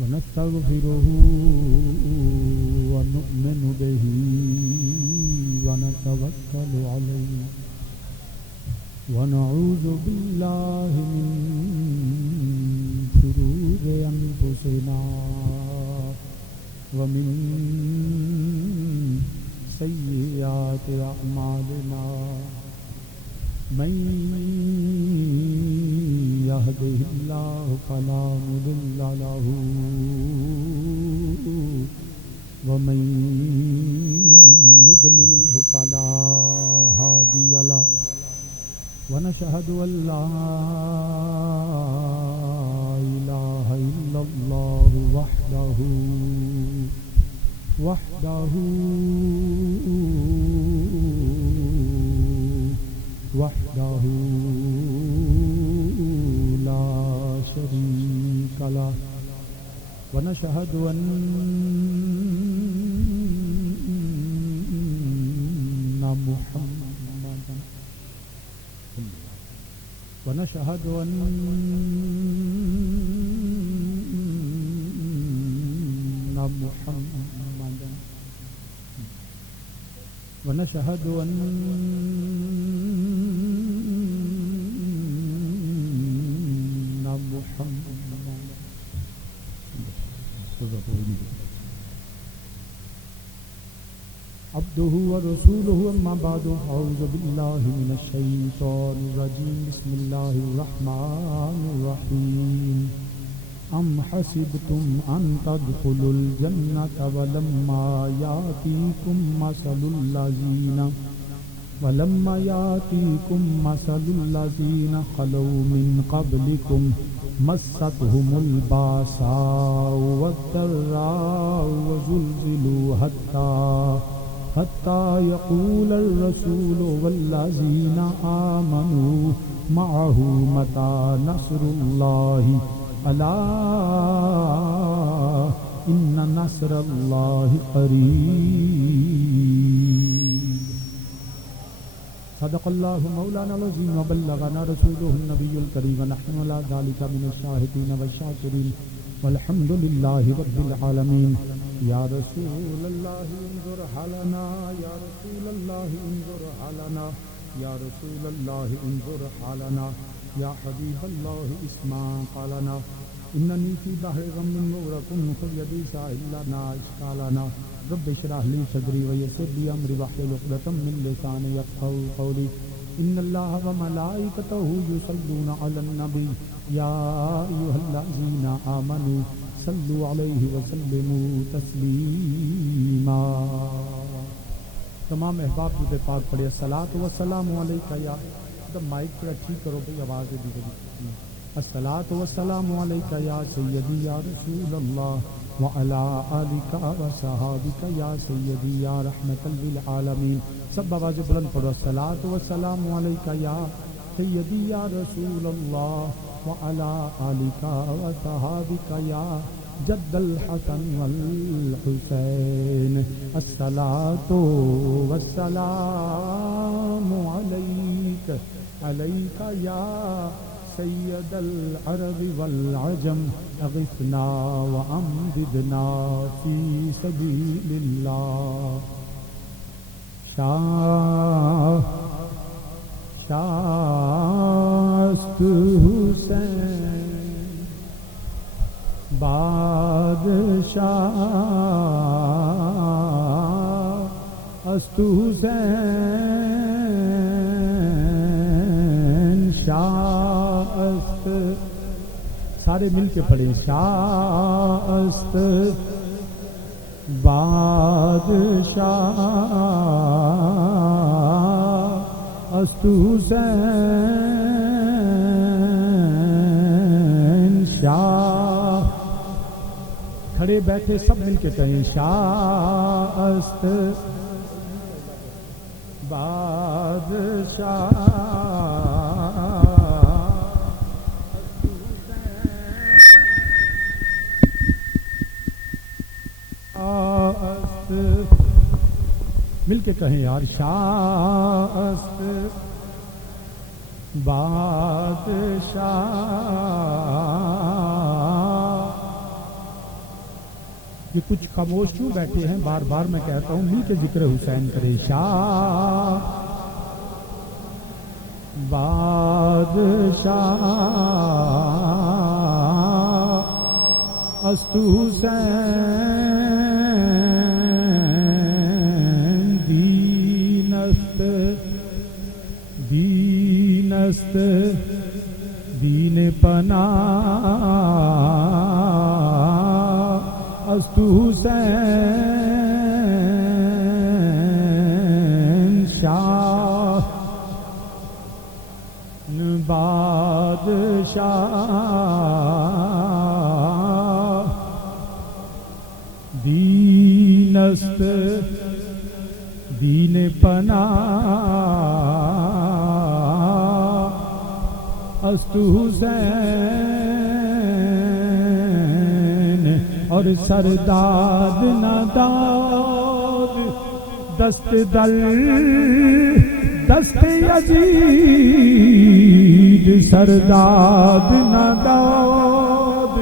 ونستغفره ونؤمن به ونتوكل عليه ونعوذ بالله من شرور أنفسنا ومن سيئات أعمالنا من يهده الله فلا مضل له ومن يضلله فلا هادي له ونشهد أن لا إله إلا الله وحده لا شريك له ونشهد أن محمدا ونشهد أن محمدا ونشهد أن عبده ورسوله أما بعد أعوذ بالله من الشيطان الرجيم بسم الله الرحمن الرحيم أم حسبتم أن تدخلوا الجنة ولما يأتيكم مثل الذين خلوا من قبلكم مستهم الباساء والضراء وزلزلوا حتى يقول الرسول والذين آمنوا معه متى نصر الله ألا إن نصر الله قريب صدق الله مولانا العظيم وبلغنا رسوله النبي الكريم ونحن على ذلك من الشاهدين والشاكرين والحمد لله رب العالمين يا رسول الله انظر حالنا يا رسول الله انظر حالنا يا رسول الله انظر حالنا يا حبيب الله اسمع قالنا إنني في بحر غم مغرق خذ يدي ساحل لنا إشكالنا رب اشرح لي صدري ويسر لي أمري واحلل عقدة من لساني يفقهوا قولي إن الله وملائكته يصلون على النبي يا أيها الذين آمنوا صلوا عليه وسلموا تسلیما. تمام احباب درود پاک پڑھے الصلاۃ والسلام علیکہ یا مائک پر ٹھیک کرو بھائی آواز بھی الصلاۃ والسلام علیکہ یا سیدی یا رسول اللہ وعلی آلک وصحابک یا سیدی یا رحمت للعالمین. سب آواز بلند پڑھو الصلاۃ والسلام علیکہ یا سیدی یا رسول اللہ وعلی آلک وصحابک یا جد الحسن والحسین. الصلاۃ والسلام علیک علیک یا سید العرب والعجم اغثنا وامددنا فی سبیل اللہ. شاست حسین بادشاہ است حسین شاہ است. سارے مل کے پڑھیں شاہ است بادشاہ است حسین شاہ. کھڑے بیٹھے سب مل کے کہیں شاہ است بادشاہ مل کے کہیں یار شاہ است بادشاہ کہ کچھ خاموش کیوں بیٹھے ہیں؟ بار بار میں کہتا ہوں مل کے ذکر حسین کرے. شاہ بادشاہ است حسین دینست دینست دین پناہ است حسین شاہ بادشاہ دینست دین پناہ است حسین اور سرداد نداد دست در دست یزید سرداد نداد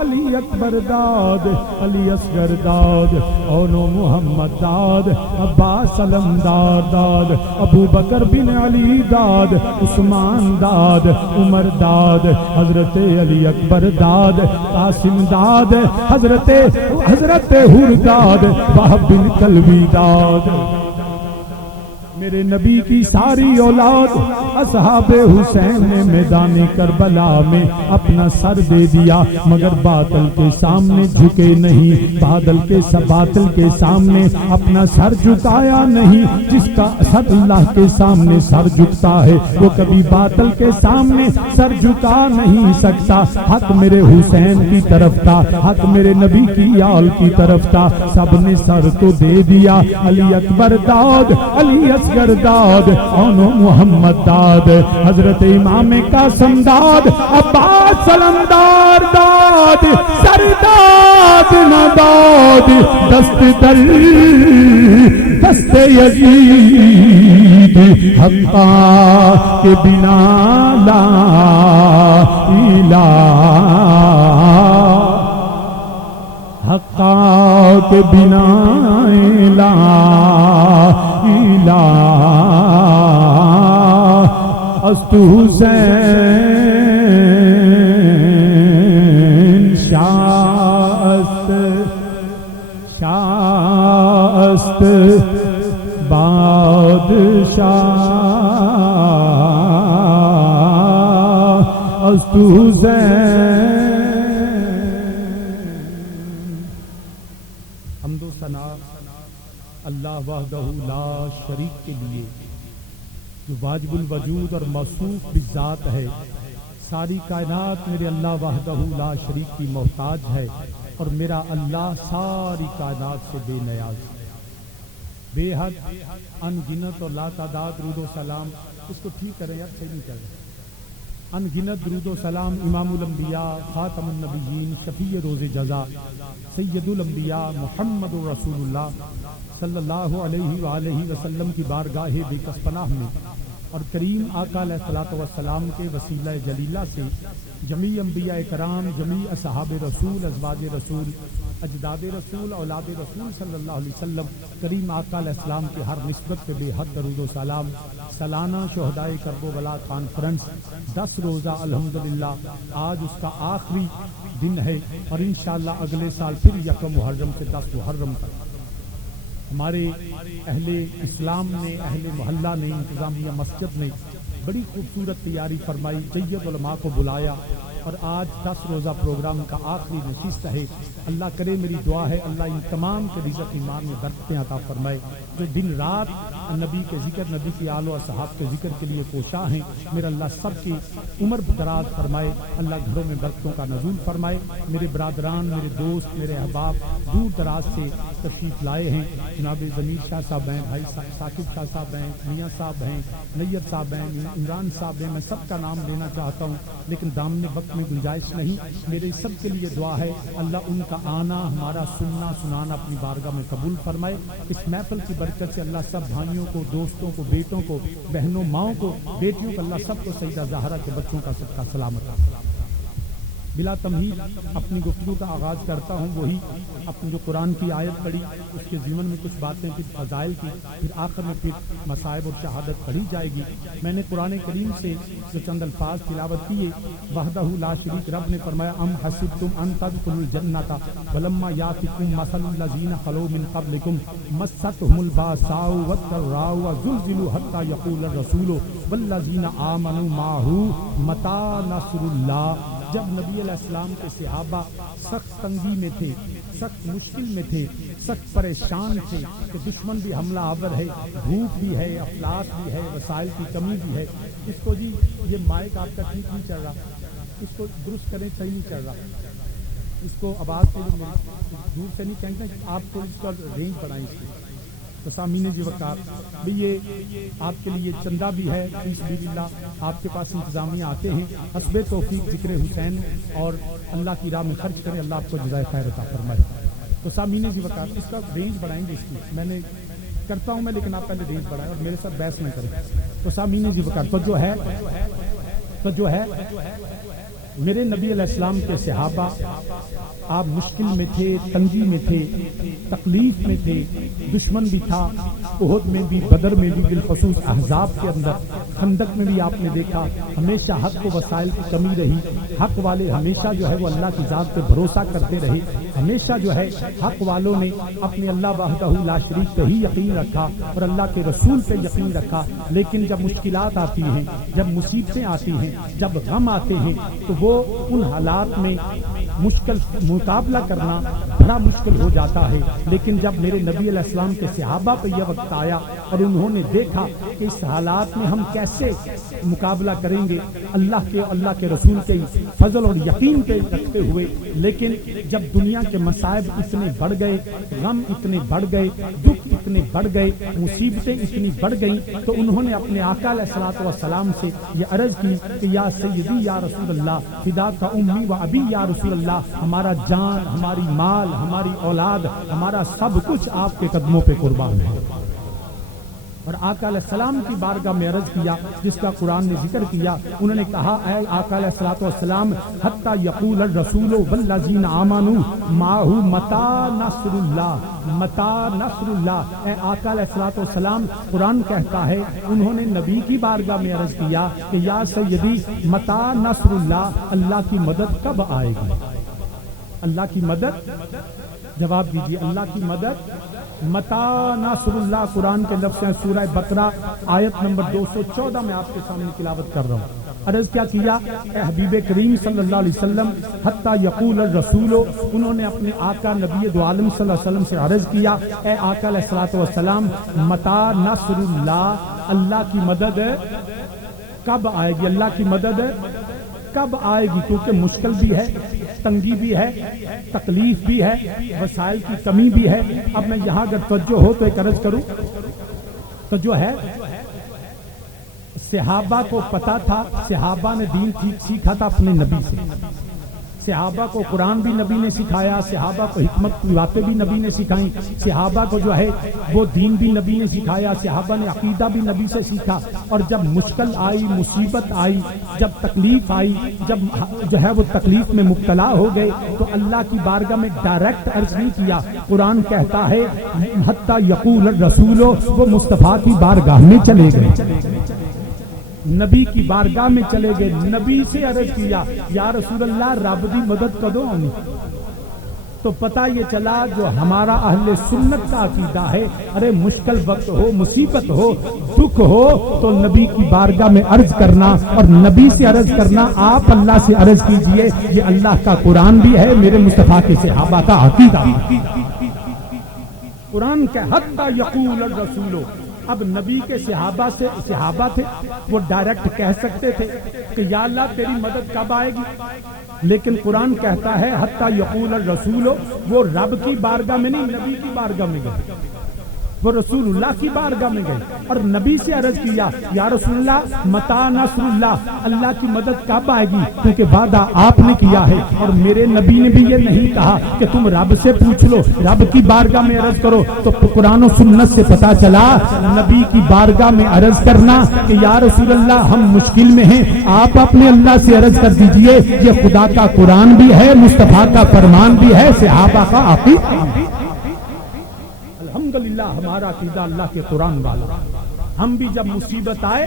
علی اکبر داد علی اصغر داد اونو محمد داد عباس علمدار داد ابو بکر بن علی داد عثمان داد عمر داد حضرت علی اکبر داد قاسم داد حضرت حور داد وہب بن کلوی داد. میرے نبی کی ساری اولاد اصحاب حسین نے میدان کربلا میں اپنا سر دے دیا مگر باطل کے سامنے جھکے نہیں. باطل کے سامنے اپنا سر جھکایا نہیں. جس کا سر اللہ کے سامنے سر جھکتا ہے وہ کبھی باطل کے سامنے سر جھکا نہیں سکتا. حق میرے حسین کی طرف تھا, حق میرے نبی کی آل کی طرف تھا. سب نے سر تو دے دیا. علی اکبر داد علی اصغر داد اونو محمد داد حضرت امام قاسم داد عباس علمدار داد سرداد نداد دست در دست یزید حقا کے بنا لا الہ حقا کے بنا لا الہ است حسین شاہ است بادشاہ است حسین. حمد و ثنا اللہ وحدہ لا شریک کے لیے جو واجب الوجود اور موصوف بالذات ہے. ساری کائنات میرے اللہ وحدہ لا شریک کی محتاج ہے اور میرا اللہ ساری کائنات سے بے نیاز, بے حد ان گنت اور لا تعداد درود و سلام. اس کو ٹھیک کریں یار, صحیح نہیں کر رہے. ان گنت درود و سلام امام الانبیاء خاتم النبیین شفیع روز جزا سید الانبیاء محمد رسول اللہ صلی اللہ علیہ وآلہ وسلم کی بارگاہ بے کس پناہ میں اور کریم آقا علیہ الصلوۃ والسلام کے وسیلہ جلیلہ سے جمیع انبیاء کرام, جمیع اصحاب رسول, ازواج رسول, اجداد رسول, اولاد رسول صلی اللہ علیہ وسلم کریم آقا علیہ السلام کے ہر نسبت سے بے حد درود و سلام. سالانہ شہدائے کرب و بلا کانفرنس 10 روزہ الحمدللہ آج اس کا آخری دن ہے اور انشاءاللہ اگلے سال پھر 1 محرم سے 10 محرم تک ہمارے اہل اسلام نے, اہل محلہ نے, انتظامیہ مسجد نے بڑی خوبصورت تیاری فرمائی, جید علماء کو بلایا اور آج 10 روزہ پروگرام کا آخری نشست ہے. اللہ کرے, میری دعا ہے اللہ ان تمام کے رزق ایمان میں برکتیں عطا فرمائے جو دن رات نبی کے ذکر, نبی کی آل و اصحاب کے ذکر کے لیے کوشاں ہیں. میرا اللہ سب کی عمر دراز فرمائے, اللہ گھروں میں برکتوں کا نزول فرمائے. میرے برادران, میرے دوست, میرے احباب دور دراز سے تشریف لائے ہیں. جناب ضمیر شاہ صاحب ہیں, بھائی ثاقب شاہ صاحب ہیں, میاں صاحب ہیں, نیت صاحب ہیں, عمران صاحب ہیں. میں سب کا نام لینا چاہتا ہوں لیکن دامن وقت میں گنجائش نہیں. میرے سب کے لیے دعا ہے اللہ ان کا آنا, ہمارا سننا سنانا اپنی بارگاہ میں قبول فرمائے. اس محفل کی برکت سے اللہ سب بھائیوں کو, دوستوں کو, بیٹوں کو, بہنوں, ماؤں کو, بیٹیوں کو, اللہ سب کو سیدہ زہرا کے بچوں کا صدقہ سلامت. بلا تمہید اپنی گفتگو کا آغاز کرتا ہوں، وہی اپنی جو قرآن کی آیت پڑھی اس کے ضمن میں کچھ باتیں، پھر فضائل کی، پھر آخر میں پھر مصائب اور شہادت پڑھی جائے گی۔ میں نے قرآن کریم سے جو چند الفاظ تلاوت کیے، وحدہ لا شریک، رب نے فرمایا ام حسبتم ان تدخلوا الجنۃ ولما یاتکم مثل الذین خلوا من قبلکم مستهم الباساء والضراء وزلزلوا حتى يقول الرسول والذین آمنوا معه متى نصر اللہ۔ جب نبی علیہ السلام کے صحابہ سخت تنگی میں تھے، سخت مشکل میں تھے، سخت پریشان تھے کہ دشمن بھی حملہ آور ہے، بھوک بھی ہے، افلاس بھی ہے، وسائل کی کمی بھی ہے۔ اس کو جی یہ مائک آپ کا ٹھیک نہیں چل رہا، اس کو درست کریں، صحیح نہیں چل رہا، اس کو آواز کے لیے دور سے نہیں کہیں گے، آپ کو اس کا رینج بڑھائیں اس کی۔ تو سامعین جی وقار بھی یہ آپ کے لیے چندہ بھی ہے، فی سبیل اللہ آپ کے پاس انتظامیہ آتے ہیں، حسب توفیق ذکر حسین اور اللہ کی راہ میں خرچ کریں، اللہ آپ کو جزائے خیر عطا فرمائے۔ تو سامعین جی وقار اس کا رینج بڑھائیں گے، اس کی میں نے کرتا ہوں میں، لیکن آپ پہلے رینج بڑھائیں اور میرے ساتھ بحث نہ کریں۔ تو سامعین جی وقار تو جو ہے میرے نبی علیہ السلام کے صحابہ آپ مشکل میں تھے، تنگی میں تھے، تکلیف میں تھے، دشمن بھی تھا، احد میں بھی، بدر میں بھی، بالخصوص احزاب کے اندر، خندق میں بھی آپ نے دیکھا ہمیشہ حق و وسائل کی کمی رہی، حق والے ہمیشہ جو ہے وہ اللہ کی ذات پہ بھروسہ کرتے رہے، ہمیشہ جو ہے حق والوں نے اپنے اللہ وحدہ لا شریک پہ ہی یقین رکھا اور اللہ کے رسول پہ یقین رکھا۔ لیکن جب مشکلات آتی ہیں، جب مصیبتیں آتی ہیں، جب غم آتے ہیں، تو وہ ان حالات میں مشکل مقابلہ کرنا بڑا مشکل ہو جاتا ہے۔ لیکن جب میرے نبی علیہ السلام کے صحابہ پہ یہ وقت آیا اور انہوں نے دیکھا کہ اس حالات میں ہم کیسے مقابلہ کریں گے، اللہ کے رسول کے فضل اور یقین کے رکھتے ہوئے، لیکن جب دنیا کے مصائب اتنے بڑھ گئے، غم اتنے بڑھ گئے، دکھ اتنے بڑھ گئے، مصیبتیں اتنی بڑھ گئیں، تو انہوں نے اپنے آقا علیہ الصلوۃ والسلام سے یہ عرض کی کہ یا سیدی یا رسول اللہ، فداک امی و ابی یا رسول اللہ، ہمارا جان، ہماری مال، ہماری اولاد، ہمارا سب کچھ آپ کے قدموں پہ قربان ہے۔ اور آقا علیہ السلام کی بارگاہ میں عرض کیا جس کا قرآن نے ذکر کیا، انہوں نے کہا اے آقا علیہ الصلوۃ والسلام حتی یقول الرسول والذین آمنوا معہ متی نصر اللہ، متی نصر اللہ۔ اے آقا علیہ الصلوۃ والسلام، قرآن کہتا ہے انہوں نے نبی کی بارگاہ میں عرض کیا کہ یا سیدی متی نصر اللہ، اللہ کی مدد کب آئے گی؟ اللہ کی مدد، جواب دیجیے، اللہ کی مدد متی نصر اللہ، قرآن کے لفظ ہیں، سورہ بقرہ آیت نمبر 214 میں آپ کے سامنے تلاوت کر رہا ہوں۔ عرض کیا کیا؟ اے حبیب کریم صلی اللہ علیہ وسلم، حتی یقول الرسول، انہوں نے اپنے آقا نبی دو عالم صلی اللہ علیہ وسلم سے عرض کیا اے آقا علیہ الصلوۃ والسلام، متی نصر اللہ، اللہ کی مدد کب آئے گی؟ اللہ کی مدد کب آئے گی؟ کیونکہ مشکل بھی ہے، تنگی بھی ہے، تکلیف بھی ہے، وسائل کی کمی بھی ہے۔ اب میں یہاں اگر توجہ ہو تو ایک عرض کروں، تو جو ہے صحابہ کو پتا تھا، صحابہ نے دین ٹھیک سیکھا تھا اپنے نبی سے، صحابہ کو قرآن بھی نبی نے سکھایا، صحابہ کو حکمت کی باتیں بھی نبی نے سکھائیں، صحابہ کو جو ہے وہ دین بھی نبی نے سکھایا، صحابہ نے عقیدہ بھی نبی سے سیکھا۔ اور جب مشکل آئی، مصیبت آئی، جب تکلیف آئی، جب جو ہے وہ تکلیف میں مبتلا ہو گئے، تو اللہ کی بارگاہ میں ڈائریکٹ عرض نہیں کیا۔ قرآن کہتا ہے حتی یقول الرسول، وہ مصطفیٰ کی بارگاہ میں چلے گئے، نبی کی بارگاہ میں چلے گئے، نبی سے عرض کیا یا رسول اللہ رب دی مدد کدوں آنی؟ تو پتہ یہ چلا جو ہمارا اہل سنت کا عقیدہ ہے، ارے مشکل وقت ہو، مصیبت ہو، دکھ ہو، تو نبی کی بارگاہ میں عرض کرنا اور نبی سے عرض کرنا، آپ اللہ سے عرض کیجئے، یہ اللہ کا قرآن بھی ہے، میرے مصطفیٰ کے صحابہ کا عقیدہ۔ قرآن کہ حتی یقول الرسول، اب نبی کے صحابہ تھے، وہ ڈائریکٹ کہہ سکتے تھے کہ یا اللہ تیری مدد کب آئے گی، لیکن قرآن کہتا ہے حتی یقول الرسول، وہ رب کی بارگاہ میں نہیں، نبی کی بارگاہ میں گئے۔ وہ رسول اللہ کی بارگاہ میں گئے اور نبی سے عرض کیا یا رسول اللہ متا نصر اللہ، اللہ کی مدد کب آئے گی؟ کیونکہ وعدہ آپ نے کیا ہے اور میرے نبی نے بھی یہ نہیں کہا کہ تم رب سے پوچھ لو، رب کی بارگاہ میں عرض کرو۔ تو قرآن و سنت سے پتا چلا نبی کی بارگاہ میں عرض کرنا کہ یا رسول اللہ ہم مشکل میں ہیں، آپ اپنے اللہ سے عرض کر دیجئے، یہ خدا کا قرآن بھی ہے، مصطفیٰ کا فرمان بھی ہے، صحابہ کا عقیدہ۔ الحمدللہ ہمارا عقیدہ اللہ کے قرآن والا، ہم بھی جب مصیبت آئے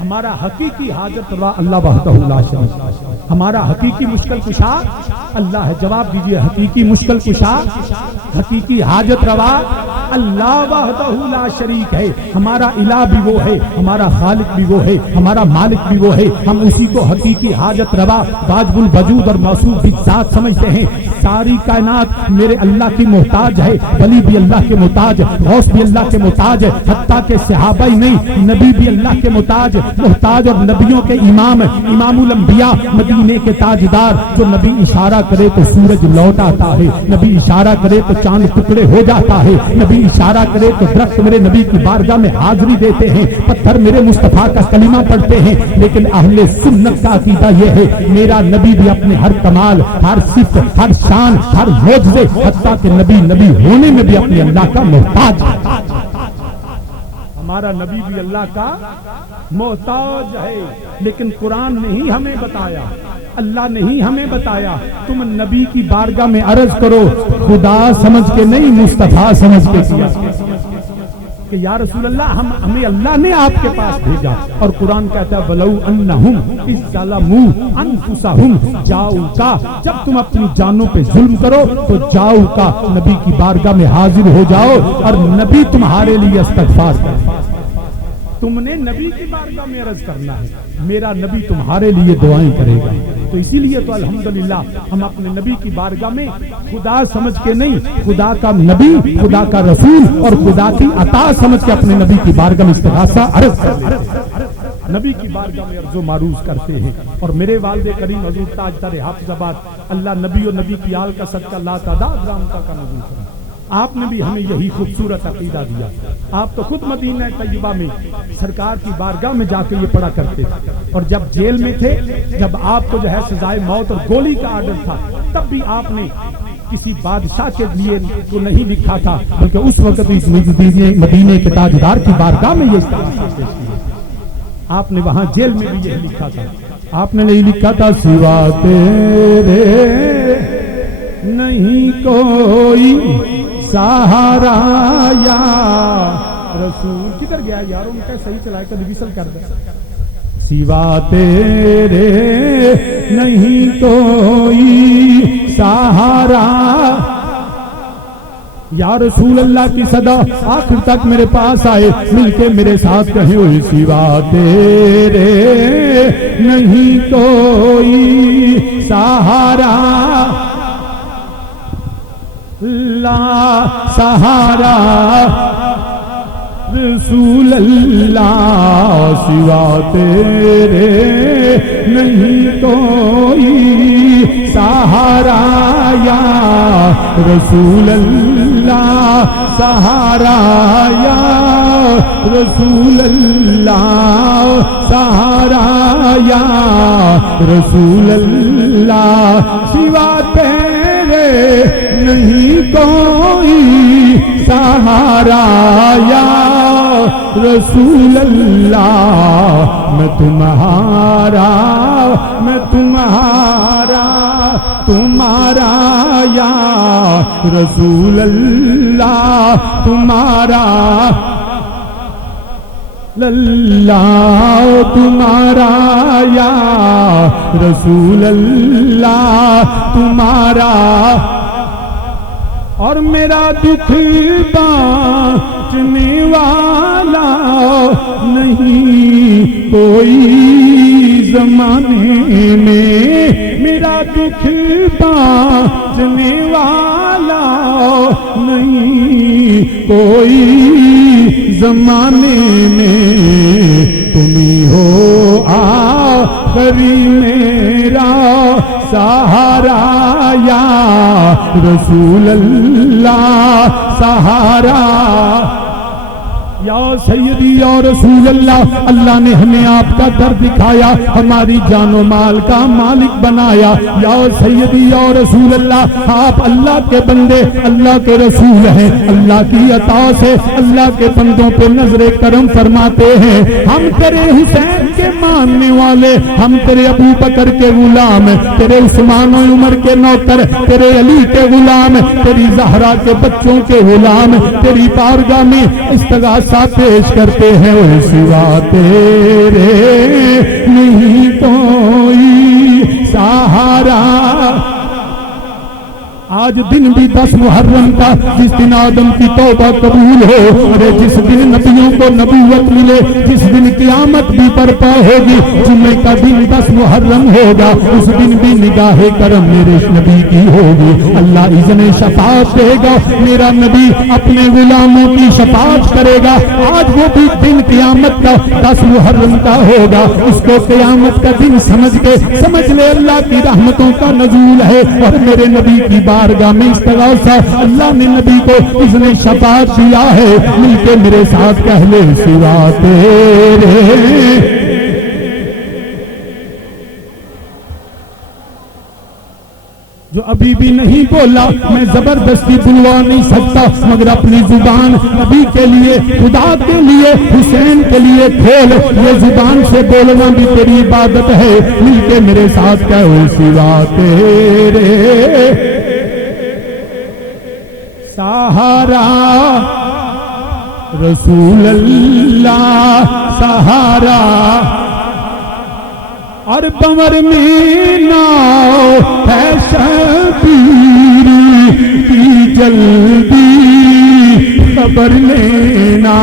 ہمارا حقیقی حاجت روا اللہ وحدہ لا شریک، ہمارا حقیقی مشکل کشا اللہ ہے۔ جواب دیجئے، حقیقی مشکل کشا، حقیقی حاجت روا اللہ وحدہ لا شریک ہے۔ ہمارا الہ بھی وہ ہے، ہمارا خالق بھی وہ ہے، ہمارا مالک بھی وہ ہے، ہم اسی کو حقیقی حاجت روا واجب الوجود اور موصوف بالذات سمجھتے ہیں۔ ساری کائنات میرے اللہ کی محتاج ہے، ولی بھی اللہ کے محتاج، غوث بھی اللہ کے محتاج، حتیٰ کہ صحابہ ہی نہیں نبی بھی اللہ کے محتاج اور نبیوں کے امام الانبیاء مدینے کے تاجدار، جو نبی اشارہ کرے تو سورج لوٹ آتا ہے، نبی اشارہ کرے تو چاند ٹکڑے ہو جاتا ہے، نبی اشارہ کرے تو درخت میرے نبی کی بارگاہ میں حاضری دیتے ہیں، پتھر میرے مصطفیٰ کا کلمہ پڑھتے ہیں۔ لیکن اہل سنت کا عقیدہ یہ ہے میرا نبی بھی اپنے ہر کمال، ہر صفت، ہر شان، ہر معجزے، حتیٰ کہ نبی ہونے میں بھی اپنے اللہ کا محتاج ہے۔ ہمارا نبی بھی اللہ کا محتاج ہے، لیکن قرآن نے ہی ہمیں بتایا، اللہ نے ہی ہمیں بتایا تم نبی کی بارگاہ میں عرض کرو، خدا سمجھ کے نہیں مصطفیٰ سمجھ کے کیا کہ یا رسول اللہ ہمیں اللہ نے آپ کے پاس بھیجا۔ اور قرآن کہتا ہے وَلَوْ أَنَّهُمْ إِذْ ظَلَمُوا أَنفُسَهُمْ جَاءُوكَ، جب تم اپنی جانوں پہ ظلم کرو تو جاؤ نبی کی بارگاہ میں حاضر ہو جاؤ اور نبی تمہارے لیے استغفار کرے۔ تم نے نبی کی بارگاہ میں عرض کرنا ہے، میرا نبی تمہارے لیے دعائیں کرے گا۔ تو اسی لیے تو الحمدللہ ہم اپنے نبی کی بارگاہ میں خدا سمجھ کے نہیں، خدا کا نبی، خدا کا رسول اور خدا کی عطا سمجھ کے اپنے نبی کی بارگاہ میں استغاثہ عرض کرتے ہیں، نبی کی بارگاہ میں عرض و معروض کرتے ہیں۔ اور میرے والد کریم حضور تاجدار حافظ آباد، اللہ نبی و نبی کی آل کا صدقہ لا تعداد رحمتہ کا نزول کرے۔ آپ نے بھی ہمیں یہی خوبصورت عقیدہ دیا۔ آپ تو خود مدینہ طیبہ میں سرکار کی بارگاہ میں جا کے یہ پڑھا کرتے تھے، اور جب جیل میں تھے، جب آپ کو جو ہے سزائے موت اور گولی کا آرڈر تھا، تب بھی آپ نے کسی بادشاہ کے لیے تو نہیں لکھا تھا، بلکہ اس وقت اس مدینے کے تاجدار کی بارگاہ میں یہ استغاثہ پیش کیا۔ آپ نے وہاں جیل میں بھی یہی لکھا تھا، آپ نے نہیں لکھا تھا سوا تیرے نہیں کوئی سہارا یا رسول۔ کدھر گیا یار، ان کا صحیح چلائے کبھی ریسل کر دے۔ سوا تیرے نہیں کوئی سہارا یا رسول اللہ کی صدا آخر تک میرے پاس آئے، مل کے میرے ساتھ کہیں ہوئی سوا تیرے نہیں کوئی سہارا، لا سہارا رسول اللہ، سوا تیرے نہیں کوئی سہارا یا رسول اللہ، سہارا یا رسول اللہ، سہارا یا رسول اللہ، سوا تیرے نہیں کوئی سہارا یا رسول اللہ، میں تمہارا تمہارا یا رسول اللہ، تمہارا اللہ، تمہارا یا رسول اللہ، تمہارا۔ اور میرا دکھ بانٹنے والا نہیں کوئی زمانے میں، میرا دکھ بانٹنے والا نہیں کوئی زمانے میں، تم ہی ہو آخری میرا سہارا یا رسول اللہ، سہارا یا سیدی یا رسول اللہ، اللہ نے ہمیں آپ کا در دکھایا، ہماری جان و مال کا مالک بنایا۔ یا سیدی یا رسول اللہ، آپ اللہ کے بندے، اللہ کے رسول ہیں، اللہ کی عطا سے اللہ کے بندوں پہ نظر کرم فرماتے ہیں۔ ہم تیرے حسین کے ماننے والے، ہم تیرے ابو بکر کے غلام، تیرے عثمان و عمر کے نوکر، تیرے علی کے غلام، تیری زہرا کے بچوں کے غلام، تیری بارگاہ میں استغاثہ پیش کرتے ہیں۔ سوا تیرے نہیں کوئی سہارا۔ آج دن بھی 10 محرم کا، جس دن آدم کی توبہ قبول ہو، ارے جس دن نبیوں کو نبوت ملے، جس دن قیامت بھی برپا ہوگی، جمعے کا دن 10 محرم ہوگا، اس دن بھی نگاہ کرم میرے نبی کی ہوگی۔ اللہ اذن شفاعت دے گا، میرا نبی اپنے غلاموں کی شفاعت کرے گا۔ آج وہ بھی دن قیامت کا 10 محرم کا ہوگا، اس کو قیامت کا دن سمجھ لے اللہ کی رحمتوں کا نزول ہے، اور میرے نبی کی بارگاہ میں استغاثہ، اللہ نے نبی کو اذن شفاعت دیا ہے۔ مل کے میرے ساتھ کہہ لے، سوا تیرے جو ابھی بھی نہیں بولا، میں زبردستی بلوا نہیں سکتا، مگر اپنی زبان نبی کے لیے، خدا کے لیے، حسین کے لیے کھول۔ یہ زبان سے بولنا بھی تیری عبادت ہے۔ مل کے میرے ساتھ کہو، سوا تیرے سہارا رسول اللہ سہارا، اور بمر میں ناؤ ہے شبیر کی جلدی خبر لینا،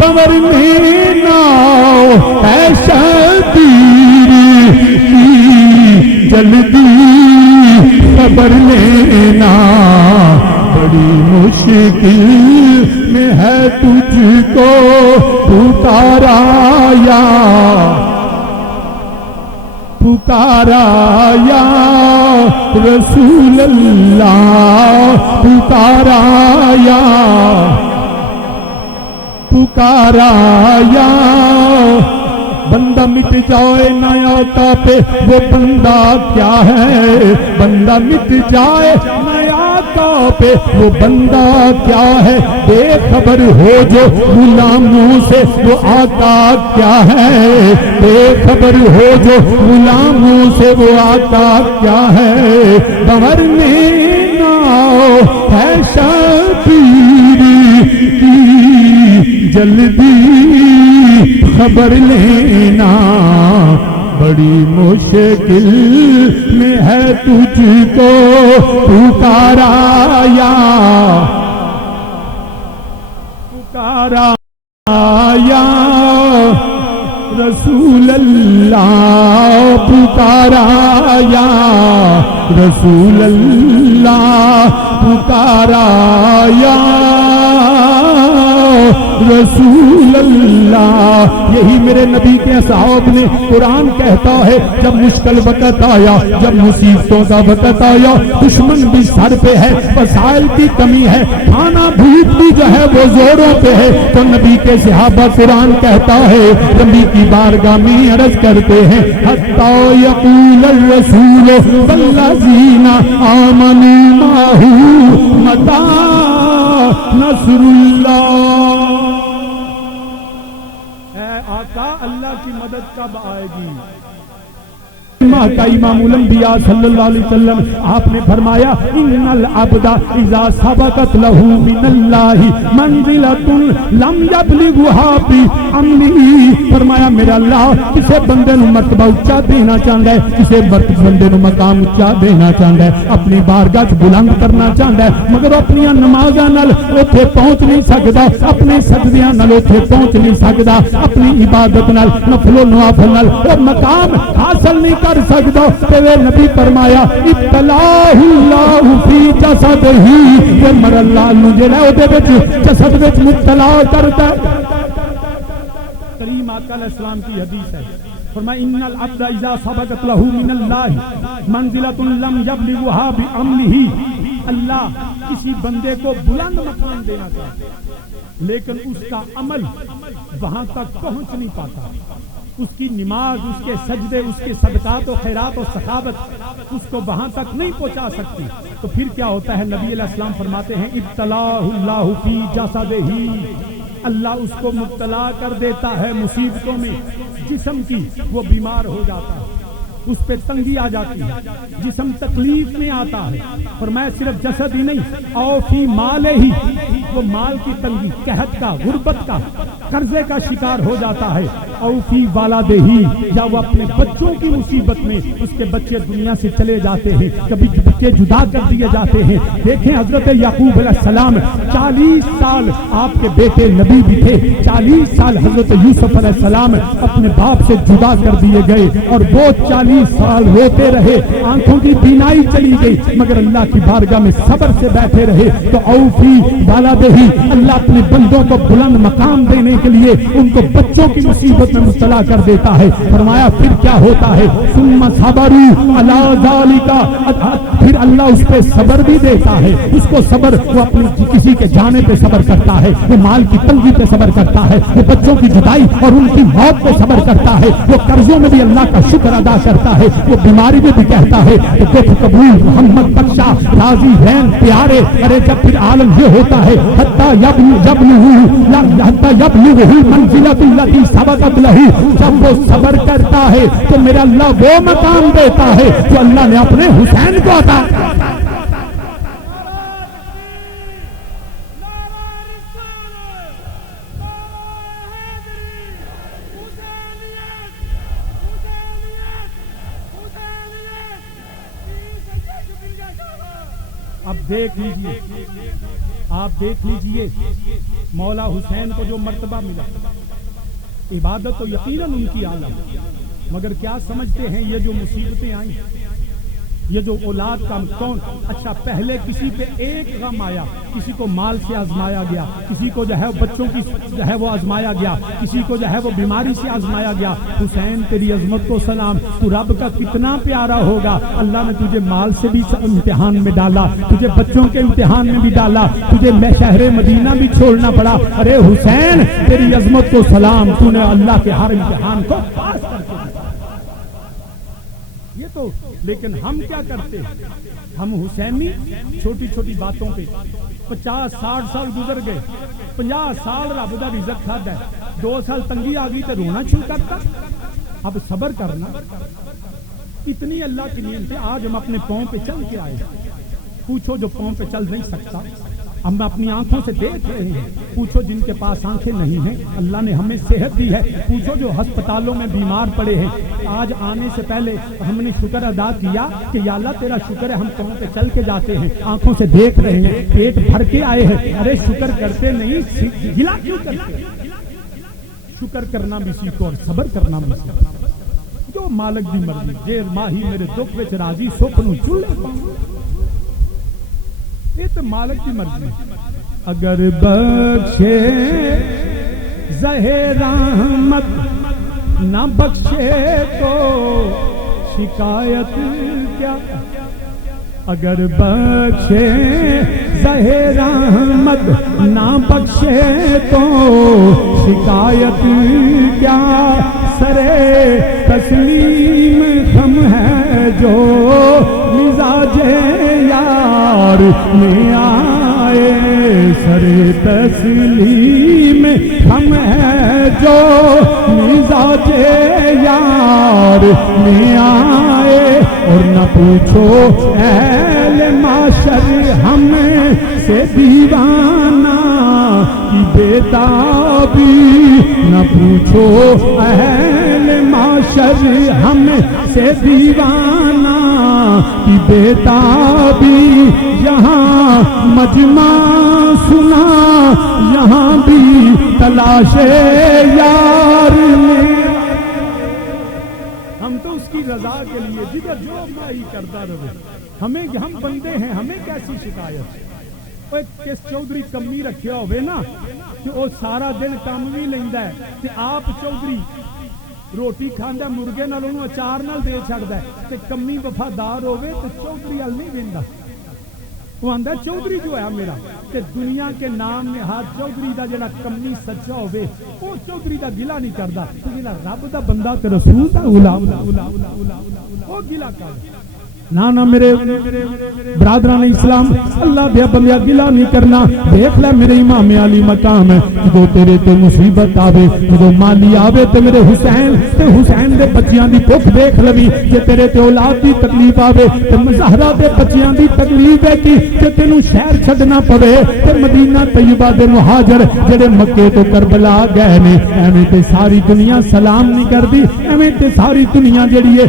بمر میں ناؤ ہے شبیر کی جلدی خبر لینا، بڑی مشکل میں ہے تجھ کو پکارا یا پکارا یا رسول اللہ، پکارا یا پکارا یا بندہ مٹ جائے نہ آقا پہ وہ بندہ کیا ہے، بندہ مٹ جائے نہ آقا پہ وہ بندہ کیا ہے، بے خبر ہو جو غلاموں سے وہ آقا کیا ہے، بے خبر ہو جو غلاموں سے وہ آقا کیا ہے، بمر میں ناؤ ہے شبیر کی جلدی خبر لینا، بڑی مشکل میں ہے تجھ کو پکارا یا پکارا یا رسول اللہ، پکارا یا رسول اللہ، پکارا یا رسول اللہ۔ یہی میرے نبی کے اصحاب نے قرآن کہتا ہے، جب مشکل وقت آیا، جب مصیبتوں کا وقت آیا، دشمن بھی سر پہ ہے، وسائل کی کمی ہے، کھانا بھوک بھی جو ہے وہ زوروں پہ ہے، تو نبی کے صحابہ قرآن کہتا ہے، نبی کی بارگاہ میں عرض کرتے ہیں، حتی یقول الرسول والذین آمنوا معہ متی نصر اللہ۔ اے آقا، اللہ کی مدد کب آئے گی؟ کا امام الانبیاء صلی اللہ علیہ وسلم آپ نے فرمایا، ان العبد اذا سبقت له من اللہ منزلۃ لم یبلغها بامرہ، فرمایا میرا اللہ کسے بندے نو مرتبہ اونچا دینا چاہتا ہے، کسے بندے نو مقام اونچا دینا چاہتا ہے، اپنی بارگاہ وچ بلند کرنا چاہتا ہے، مگر اپنی نمازاں نال اوتھے پہنچ نہیں سکدا، اپنے سجدیاں نال اوتھے پہنچ نہیں سکدا، اپنی عبادت نال نفل و نوافل نال او مقام حاصل نہیں کر سکتا۔ تیرے نبی فرمایا، ابتلاہ اللہ فی جسدہ، کہ مر اللہ نو جڑا او دے وچ جسد وچ مبتلا کرتا ہے۔ کریم آقا علیہ السلام کی حدیث ہے، فرمایا ان العبد اذا سبقت له من اللہ منزلۃ لم یبلغها بعملہ، اللہ کسی بندے کو بلند مقام دینا چاہتا ہے، لیکن اس کا عمل وہاں تک پہنچ نہیں پاتا. اس کی نماز، اس کے سجدے، اس کے صدقات و خیرات و سخاوت اس کو وہاں تک نہیں پہنچا سکتی. تو پھر کیا ہوتا ہے؟ نبی علیہ السلام فرماتے ہیں ابتلاہ اللہ فی جسدہ، اللہ اس کو مبتلا کر دیتا ہے مصیبتوں میں جسم کی، وہ بیمار ہو جاتا ہے، اس پہ تنگی آ جاتی ہے، جسم تکلیف میں آتا ہے. فرمایا صرف جسد ہی نہیں، او فی مال ہی، وہ مال کی تنگی، قحط کا، غربت کا، قرضے کا شکار ہو جاتا ہے. او فی والدہ ہی، یا وہ اپنے بچوں کی مصیبت میں، اس کے بچے دنیا سے چلے جاتے ہیں، کبھی بچے جدا کر دیے جاتے ہیں. دیکھیں حضرت یعقوب علیہ السلام 40 سال آپ کے بیٹے نبی بھی تھے، 40 سال حضرت یوسف علیہ السلام اپنے باپ سے جدا کر دیے گئے، اور وہ 40 سال روتے رہے، آنکھوں کی بینائی چلی گئی، مگر اللہ کی بارگاہ میں صبر سے بیٹھے رہے. تو اوفی والدہ، اللہ اپنے بندوں کو بلند مقام دینے کے لیے ان کو بچوں کی مصیبت میں مبتلا کر دیتا ہے. فرمایا پھر کیا ہوتا ہے؟ ثم صبروا علی ذالک، پھر اللہ اس پہ صبر بھی دیتا ہے. اس کو صبر، وہ اپنی کسی کے جانے پہ صبر کرتا ہے، وہ مال کی تنگی پہ صبر کرتا ہے، وہ بچوں کی جدائی اور ان کی موت پہ صبر کرتا ہے، وہ قرضوں میں بھی اللہ کا شکر ادا کرتا ہے، وہ بیماری میں بھی کہتا ہے کہ دکھ قبول، محمد بخشا، راضی رین پیارے. ارے جب پھر عالم یہ ہوتا ہے حتی یبلغ المنزلۃ التي سبقت له، جب وہ صبر کرتا ہے تو میرا اللہ وہ مقام دیتا ہے جو اللہ نے اپنے حسین کو عطا کیا. اب دیکھ لیجئے، آپ دیکھ لیجئے مولا حسین کو جو مرتبہ ملا، عبادت تو یقیناً ان کی اعلیٰ، مگر کیا سمجھتے ہیں یہ جو مصیبتیں آئیں، یہ جو اولاد کا کون، اچھا پہلے کسی پہ ایک غم آیا، کسی کو مال سے آزمایا گیا، کسی کو جو ہے بچوں کی جو ہے وہ آزمایا گیا، کسی کو جو ہے وہ بیماری سے آزمایا گیا. حسین تیری عظمت کو سلام، تو رب کا کتنا پیارا ہوگا. اللہ نے تجھے مال سے بھی امتحان میں ڈالا، تجھے بچوں کے امتحان میں بھی ڈالا، تجھے شہر مدینہ بھی چھوڑنا پڑا. ارے حسین تیری عظمت کو سلام، تو نے اللہ کے ہر امتحان کو پاس کر کے دیا. یہ تو لیکن ہم کیا کرتے ہیں؟ ہم حسینی چھوٹی چھوٹی باتوں پہ 50-60 سال گزر گئے، 50 سال رب دا رزق کھادا ہے، 2 سال تنگی آ گئی تو رونا شروع کرتا. اب صبر کرنا، اتنی اللہ کی نعمت ہے. آج ہم اپنے پاؤں پہ چل کے آئے، پوچھو جو پاؤں پہ چل نہیں سکتا، ہم اپنی آنکھوں سے دیکھ رہے ہیں. پوچھو جن کے پاس آنکھیں نہیں ہیں، اللہ نے ہمیں صحت دی ہے. پوچھو جو ہسپتالوں میں بیمار پڑے ہیں. آج آنے سے پہلے ہم نے شکر ادا کیا کہ یا اللہ تیرا شکر ہے ہم پاؤں پہ چل کے جاتے ہیں، آنکھوں سے دیکھ رہے ہیں، پیٹ بھر کے آئے ہیں. ارے شکر کرتے نہیں، گلا کیوں کرتے؟ شکر کرنا بھی سیکھو اور صبر کرنا بھی سیکھو. جو مالک دی مرضی، جے ماہی میرے دکھ وچ راضی، سکھ نو چولے، یہ تو مالک کی مرضی. اگر بخشے زہر رحمت، نہ بخشے تو شکایت کیا. اگر بخشے زہر رحمت، نہ بخشے تو شکایت کیا. سرے تسلیم خم ہے جو مزاج یار میں آئے، سرے تسلیم خم ہے جو مزاج یار میں آئے. اور نہ پوچھو اہل معاشر ہم سے دیوانہ کی بیتابی، نہ پوچھو اہل معاشر ہم سے دیوانہ کی بیتابی. یہاں مجمع سنا، یہاں بھی تلاش یار میں. ہم تو اس کی رضا کے لیے جدھر جو مائی کرتا رہے. ہمیں، ہم بندے ہیں، ہمیں کیسی شکایت؟ کس چودھری کمی رکھیا ہوئے نا کہ وہ سارا دن کام بھی لینا ہے، کہ آپ چودھری روٹی کھانا مرغے نال انہوں اچار نال دے چھڑدا ہے، تے کمی وفادار ہوئے تو چودھری ال نہیں ویندا. وہ آندا چودھری جو ہے میرا تے دنیا کے نام میں ہاتھ چودھری دا جڑا کمی سچا ہوے او چودھری دا گلا نہیں کردا تے جڑا رب دا بندہ تے رسول دا غلام او گلا کر نا میرے برادران اسلام اللہ دے بندیا گلا نہیں کرنا دیکھ لے میرے امام علی مقام ہے جو تیرے تے مصیبت آوے جو مالی آوے تے میرے حسین دے بچیاں دی بھوک دیکھ لوی جے تیرے تے اولاد دی تکلیف آوے تے مظاہرہ دے بچیاں دی تکلیف ہے کہ تینوں شہر چھڈنا پوے تے مدینہ طیبہ دے مہاجر جڑے مکے تو کربلا گئے نے ایویں تے ساری دنیا سلام نہیں کردی ایویں تے ساری دنیا جڑی ہے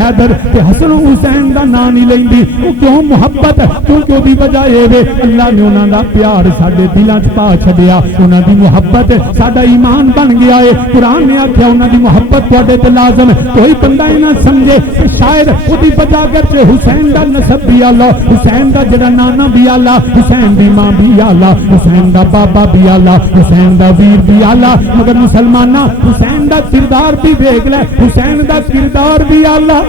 حیدر تے حسن و حسین دا نام نہیں لیندی وہ کیوں محبت کیونکہ وہ بھی وجہ ہے اللہ نے انہاں دا پیار ساڈے دلاں چ پا چھڈیا انہاں دی محبت ساڈا ایمان بن گیا ہے قرآن نے آکھیا انہاں دی محبت تواڈے تے لازم کوئی بندہ نہ سمجھے کہ شاید وہ دی وجہ اگر حسین دا نسب بھی اعلی حسین دا جڑا نانا بھی اعلی حسین دی ماں بھی اعلی حسین دا بابا بھی اعلی حسین دا ویر بھی اعلی مگر مسلماناں حسین دا کردار بھی دیکھ لے حسین دا کردار بھی اعلی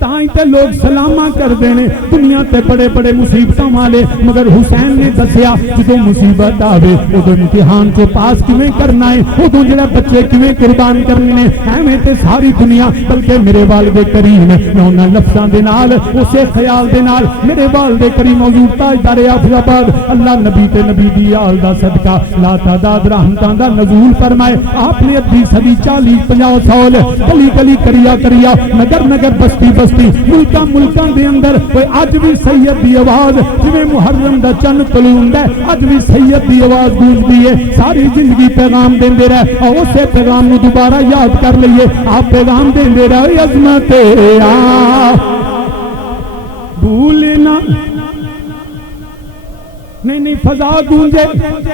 تائیں تے لوگ سلامہ کر دینے دنیا تے بڑے بڑے مصیبتوں والے مگر حسین نے دسیا جدو مصیبت آوے ادو امتحان کو پاس کیویں کرنا ہے ادو جڑا بچے کیویں قربان کرنے ایویں تے ساری دنیا بلکہ میرے والد کریم میں انہاں لفظاں دے نال اسے خیال دے نال میرے والد کریم حضور تاجدار حافظ آباد اللہ نبی تے نبی دی آل دا صدقہ لا تعداد رحمتاں دا نزول فرمائے آپ نے ادھی صدی 40-50 سال گلی گلی کریا نگر نگر بستی ملکاں دے اندر کوئی اج بھی سید دی آواز جویں محرم دا چن طلوع ہوندا ہے اج بھی سید دی آواز گونجدی ہے ساری زندگی پیغام دیندے رہے اور اسے پیغام نو دوبارہ یاد کر لئیے آپ پیغام دیندے رہے عظمت آ بھولنا نہیں فضا گونجے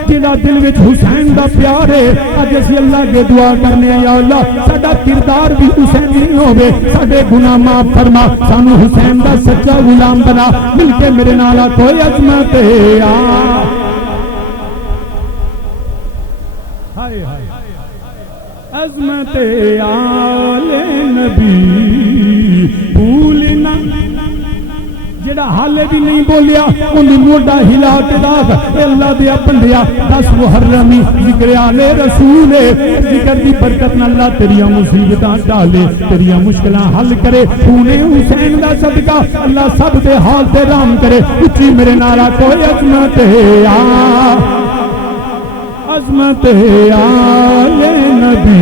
جڑا دل وچ حسین دا پیار ہے اج اسی اللہ کے دعا کرنے یا اللہ ساڈا کردار بھی حسینی ہوے ساڈے گناہ معاف فرما سانو حسین دا سچا غلام بنا مل کے میرے نال کوئی عظمت آ ہائے ہائے عظمت آل نبی بھولنا جڑا حالے بھی نہیں بولیا انہی موڈا ہلا کے داغ اللہ دیا بندیا 10 محرمی ذکر آل رسول ذکر دی برکت نہ اللہ تیریاں مصیبتاں ڈالے تیریاں مشکلاں حل کرے تونے حسین دا صدقہ اللہ سب دے حال تے رام کرے اچھی میرے نارا کوئی عظمت آ عظمت آل نبی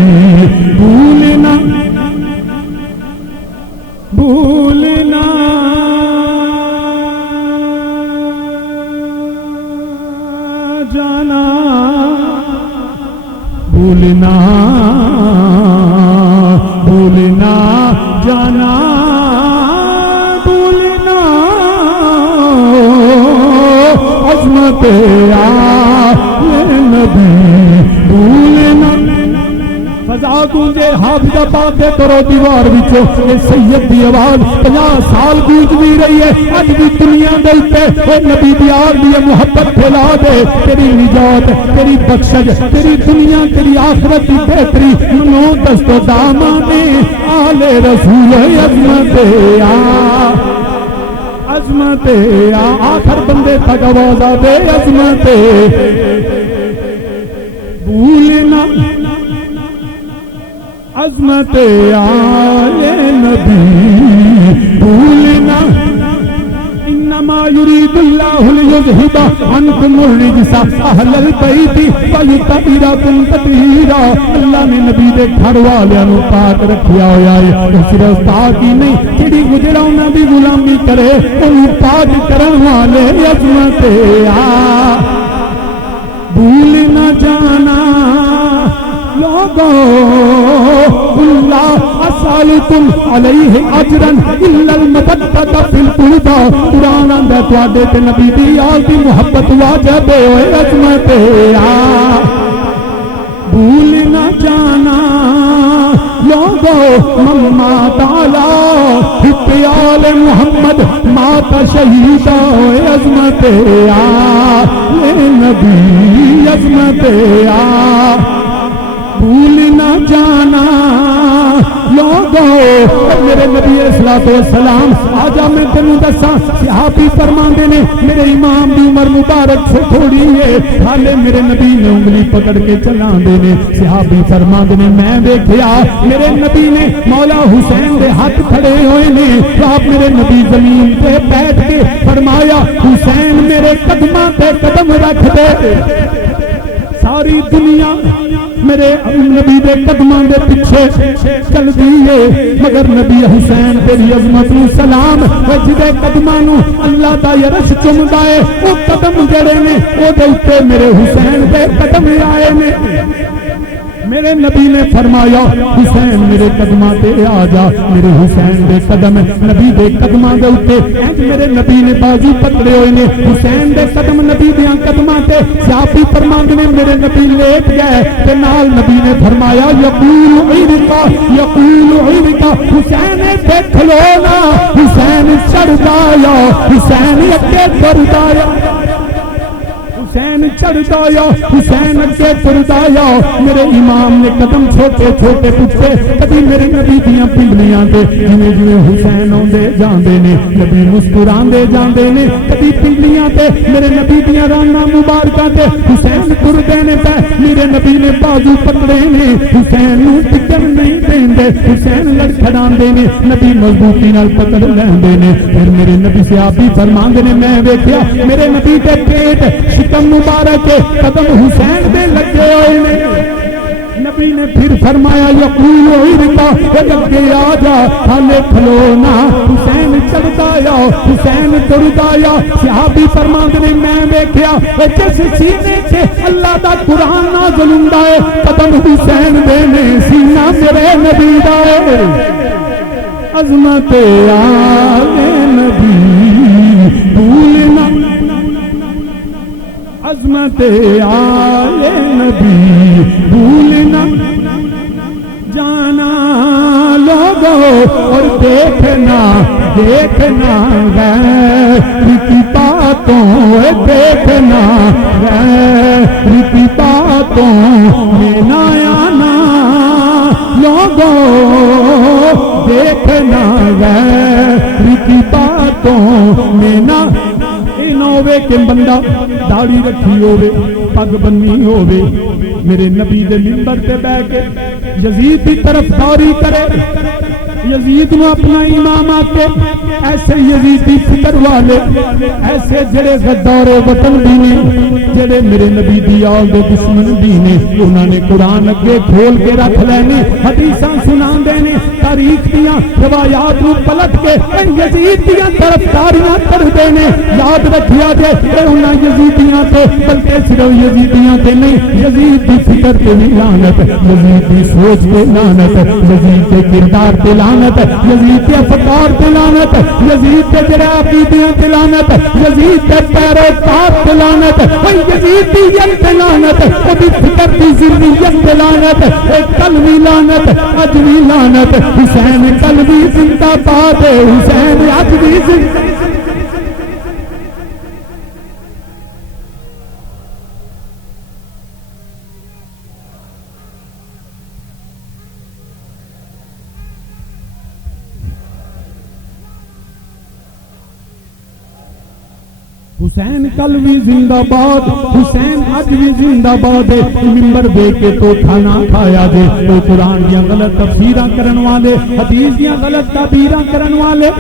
بھولنا جانا بھولنا جانا بھولنا عظمت آل نبی بھولنا فضا گونجے حافظ آباد دے کرو دیوار وچوں اے سید دی آواز 50 سال گونجدی رہی ہے اج بھی دنیا دے اوپر اے نبی دی آل دی محبت پھیلا دے تیری نجات تیری بخشش تیری دنیا تیری آخرت دی بہتری منو دست و دامان آل رسول عظمت عظمت آخر بندے تک آواز آدے عظمت بھولنا عظمت آل نبی بھولنا انما يريد الله ليذهب عنكم الرجس اهل البيت ويطهركم تطهيرا اللہ نے نبی دے گھر والوں نو پاک رکھیا ہویا ہے صرف پاک ہی نہیں جڑی گزرا انہاں دی غلامی کرے اونوں پاک کرن والے عظمت آ بھول نہ جانا اللہ اسالکم علیہ اجرن الا المبتۃ فی القربى قرآن اندر تواڈے تے نبی دی آل دی محبت واجب ہوئے عظمت آ بھول نہ جانا لوگو من مات علی حب محمد مات شہید ہوئے عظمت آ نبی عظمت آ بھول نہ جانا لوگوں میرے نبی الصلوۃ والسلام آجا میں تینوں دساں صحابی فرماندے نے میرے امام دی عمر مبارک سے تھوڑی ہے حالے میرے نبی نے انگلی پکڑ کے چلاندے نے صحابی فرماندے نے میں دیکھیا میرے نبی نے مولا حسین دے ہاتھ کھڑے ہوئے نے آپ میرے نبی زمین پہ بیٹھ کے فرمایا حسین میرے قدماں پہ قدم رکھ دے ساری دنیا میرے نبی دے قدماں دے پیچھے چل دیئے مگر نبی حسین تیری عظمت نو سلام جدے قدماں نو اللہ دا یرش چمدا ہے او قدم جڑے نے او دے اوپر میرے حسین دے قدم آئے نے میرے نبی نے فرمایا حسین میرے قدماں تے آ جا میرے حسین دے قدم نبی دے قدماں دے اوپر اج میرے نبی نے بازو پکڑے ہوئے نے حسین دے قدم نبی دے قدماں تے صحابی فرماندے نے میرے نبی لیٹ گئے تے نال نبی نے فرمایا یقول عیرکا حسین دیکھ لو نا حسین چڑھدا یا حسین اگے چڑھدا یا حسین چڑھدا یا حسین اگے چڑھدا یا میرے امام نے قدم چھوٹے چھوٹے پچھے کبھی میرے نبی دیاں پنڈلیاں تے جویں جویں حسین اوندے جاندے نے نبی مسکراندے جاندے نے کبھی پنڈلیاں تے میرے نبی دیاں راناں مبارکاں تے حسین ٹردے نے تے میرے نبی نے بازو پکڑے نے حسین نو ٹکن نہیں دیندے حسین لڑکھڑاندے نے نبی مضبوطی نال پکڑ لیندے نے پھر میرے نبی صحابی فرماندے نے میں ویکھیا میرے نبی دے پیٹ شکم مبارک قدم حسین دے لگے ہوئے نے نبی نے پھر فرمایا یقول عیرکا لگے آ جا حالے کھلونا حسین چڑھدا یا حسین چڑھدا یا صحابی فرماندے نے میں ویکھیا جس سینے سے اللہ دا قرآن نازل ہوندا ہے قدم حسین دے نے سینہ میرے نبی دا ہے عظمت آل نبی بھولنا عظمت آل نبی بھولنا جانا لوگوں اور دیکھنا غیر کی باتوں دیکھنا غیر کی باتوں میں نہ آنا لوگوں دیکھنا غیر کی باتوں میں نہ ہوے کہ بندہ داڑھی رکھی ہوے پگ بنی ہوے میرے نبی دے منبر تے بیٹھ کے یزید کی طرفداری کرے یزید نو اپنا امام آتے ایسے یزیدی فکر والے ایسے جڑے غدار وطن بھی نے جڑے میرے نبی دی آل دے دشمن بھی نے انہوں نے قرآن اگے کھول کے رکھ لینے حدیثاں سنان دینے تاریخ دیاں روایات نو پلٹ کے یزید دیاں طرفداریاں کر دینے یاد رکھیا جے انہاں یزیدیاں تے بلکہ صرف یزیدیاں تے نہیں یزید دی فکر تے بھی لعنت یزید دی سوچ تے لعنت یزید کے کردار تے لعنت یزید کے افکار تے لعنت یزید کے جڑے عقیدیاں تے لعنت یزید کے پیروکار تے لعنت یزید دی تے لعنت او دی فکر دی ذریت تے لعنت کل بھی لعنت اج بھی لعنت حسین کل بھی زندہ باد حسین اج بھی زندہ حسین کل بھی زندہ باد حسین اج بھی زندہ باد منبر دے کے تو کھانا کھایا دے تو قرآن دیاں غلط تفسیراں کرن والے حدیث دیاں غلط تعبیراں کرن والے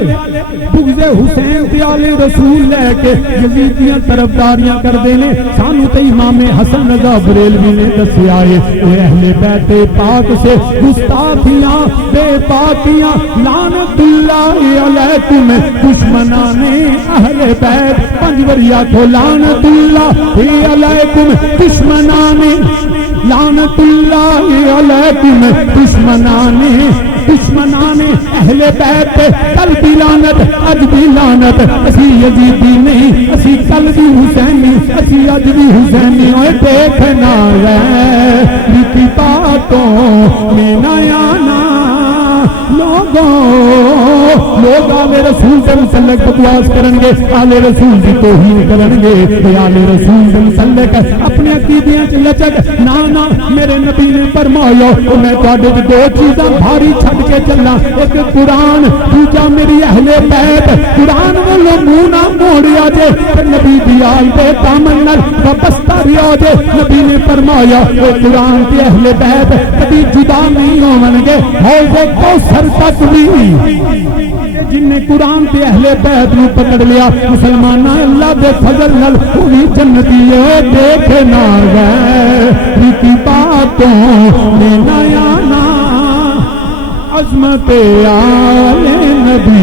بغض حسین تے آل رسول لے کے یزید دیاں طرفداریاں کر دینے سانو تے امام حسن رضا بریلوی نے دسیا ہے اے اہل بیت پاک سے گستاخیاں بے پاکیاں لعنت اللہ علیکم دشمنان اہل بیت پنجوریا کو لعنت اللہ علیکم دشمنان لعنت اللہ علیکم دشمنان اہل بیت کل بھی لعنت اج بھی لعنت اسی یزیدی نہیں اسی کل بھی حسینی اسی اج بھی حسینی ہوئے دیکھنا غیر کی باتوں میں نہ آنا لوگوں لوگ آلے رسول سے مسلک بکواس کرن گے، آلے رسول کی توہین کرن گے، آلے رسول سے مسلک اپنے عقیدیاں چ لچک نہ میرے نبی نے فرمایا میں تواڈے دو چیزاں بھاری چھڈ کے چلا، ایک قرآن، دوجا میری اہل بیت۔ قرآن والوں منہ نہ موڑیا جے نبی دی آل دے دامن نال وابستہ رہیا جے۔ نبی نے فرمایا وہ قرآن تے اہل بیت کبھی جدا نہیں ہون گے، حوض کوثر تک بھی جن نے قرآن تے اہل بیت نو پکڑ لیا مسلماناں اللہ دے فضل نال وہی جنتی ہے دیکھے نہ گئے ریتی باتوں میں نیا نا عظمت آل نبی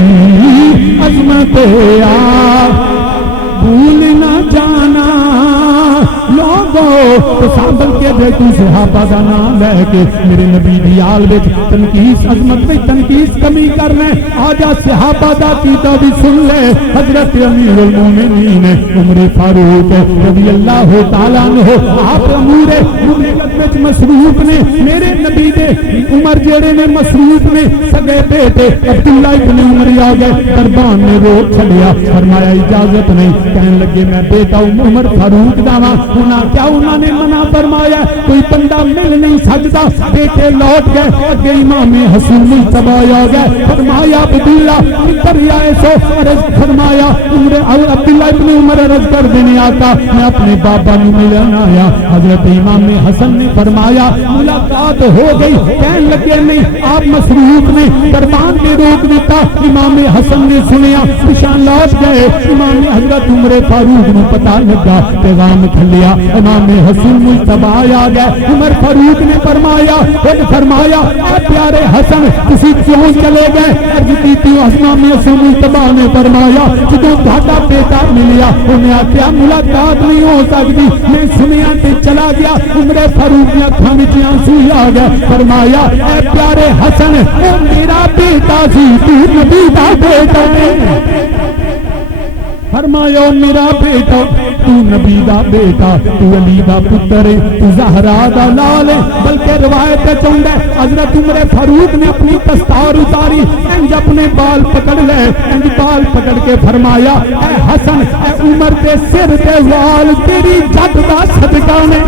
عظمت آل بھول نہ جانا لوگوں تو سامبل کے بیٹو صحابہ دا نام لے کے میرے نبی دی آل وچ تنقیس عظمت میں تنقیس کمی کرنا آجا صحابہ دا کیتا بھی سن لے۔ حضرت امیر المومنین عمر فاروق رضی اللہ تعالیٰ عنہ آپ امور مملکت وچ مصروف نے، میرے نبی دے عمر جیڑے نے مصروف نے، سگے بیٹے عبداللہ ابن عمر آ گئے، دربان نے روک چھڑیا، فرمایا اجازت نہیں، کہنے لگے میں بیٹا عمر فاروق دا کیا انہوں نے منع فرمایا، کوئی بندہ مل نہیں سکتا، بیٹے لوٹ گئے، اگے امام حسن مجتبی آ گئے، فرمایا عبداللہ کدھر آئے سو؟ عرض فرمایا عبداللہ ابن عمر عرض کر دینے آتا میں اپنے بابا نے ملن آیا۔ حضرت امام حسن نے فرمایا ملاقات ہو گئی، کہنے لگے نہیں آپ مصروف نے، دربان نے روک دیتا۔ امام حسن نے سنیا پیشان لوٹ گئے، امام حضرت عمر فاروق نے پتہ لگا پیغام کھلیا، امام حسن مجتبی آ گئے۔ عمر فاروق نے فرمایا اے پیارے حسن تسی کیوں چلے گئے؟ عرض کیتی امام حسن مجتبی نے فرمایا جدوں تہاڈا بیٹا ملیا انہیں آخیا ملاقات نہیں ہو سکتی، میں سنیا تے چلا گیا۔ عمر فاروق نے اکھاں وچ آنسو آ گئے، فرمایا اے پیارے حسن او میرا بیٹا سی، تو نبی دا بیٹا ہے۔ فرمایا میرا بیٹا تو نبی دا بیٹا، تو علی دا پتر ہے، تو زہرا دا لال ہے۔ بلکہ روایت چوندا ہے حضرت عمر فاروق نے اپنی دستار اتاری، انج اپنے بال پکڑ لے، انج بال پکڑ کے فرمایا اے حسن اے عمر دے سر تے وال تیری جد دا صدقہ نے،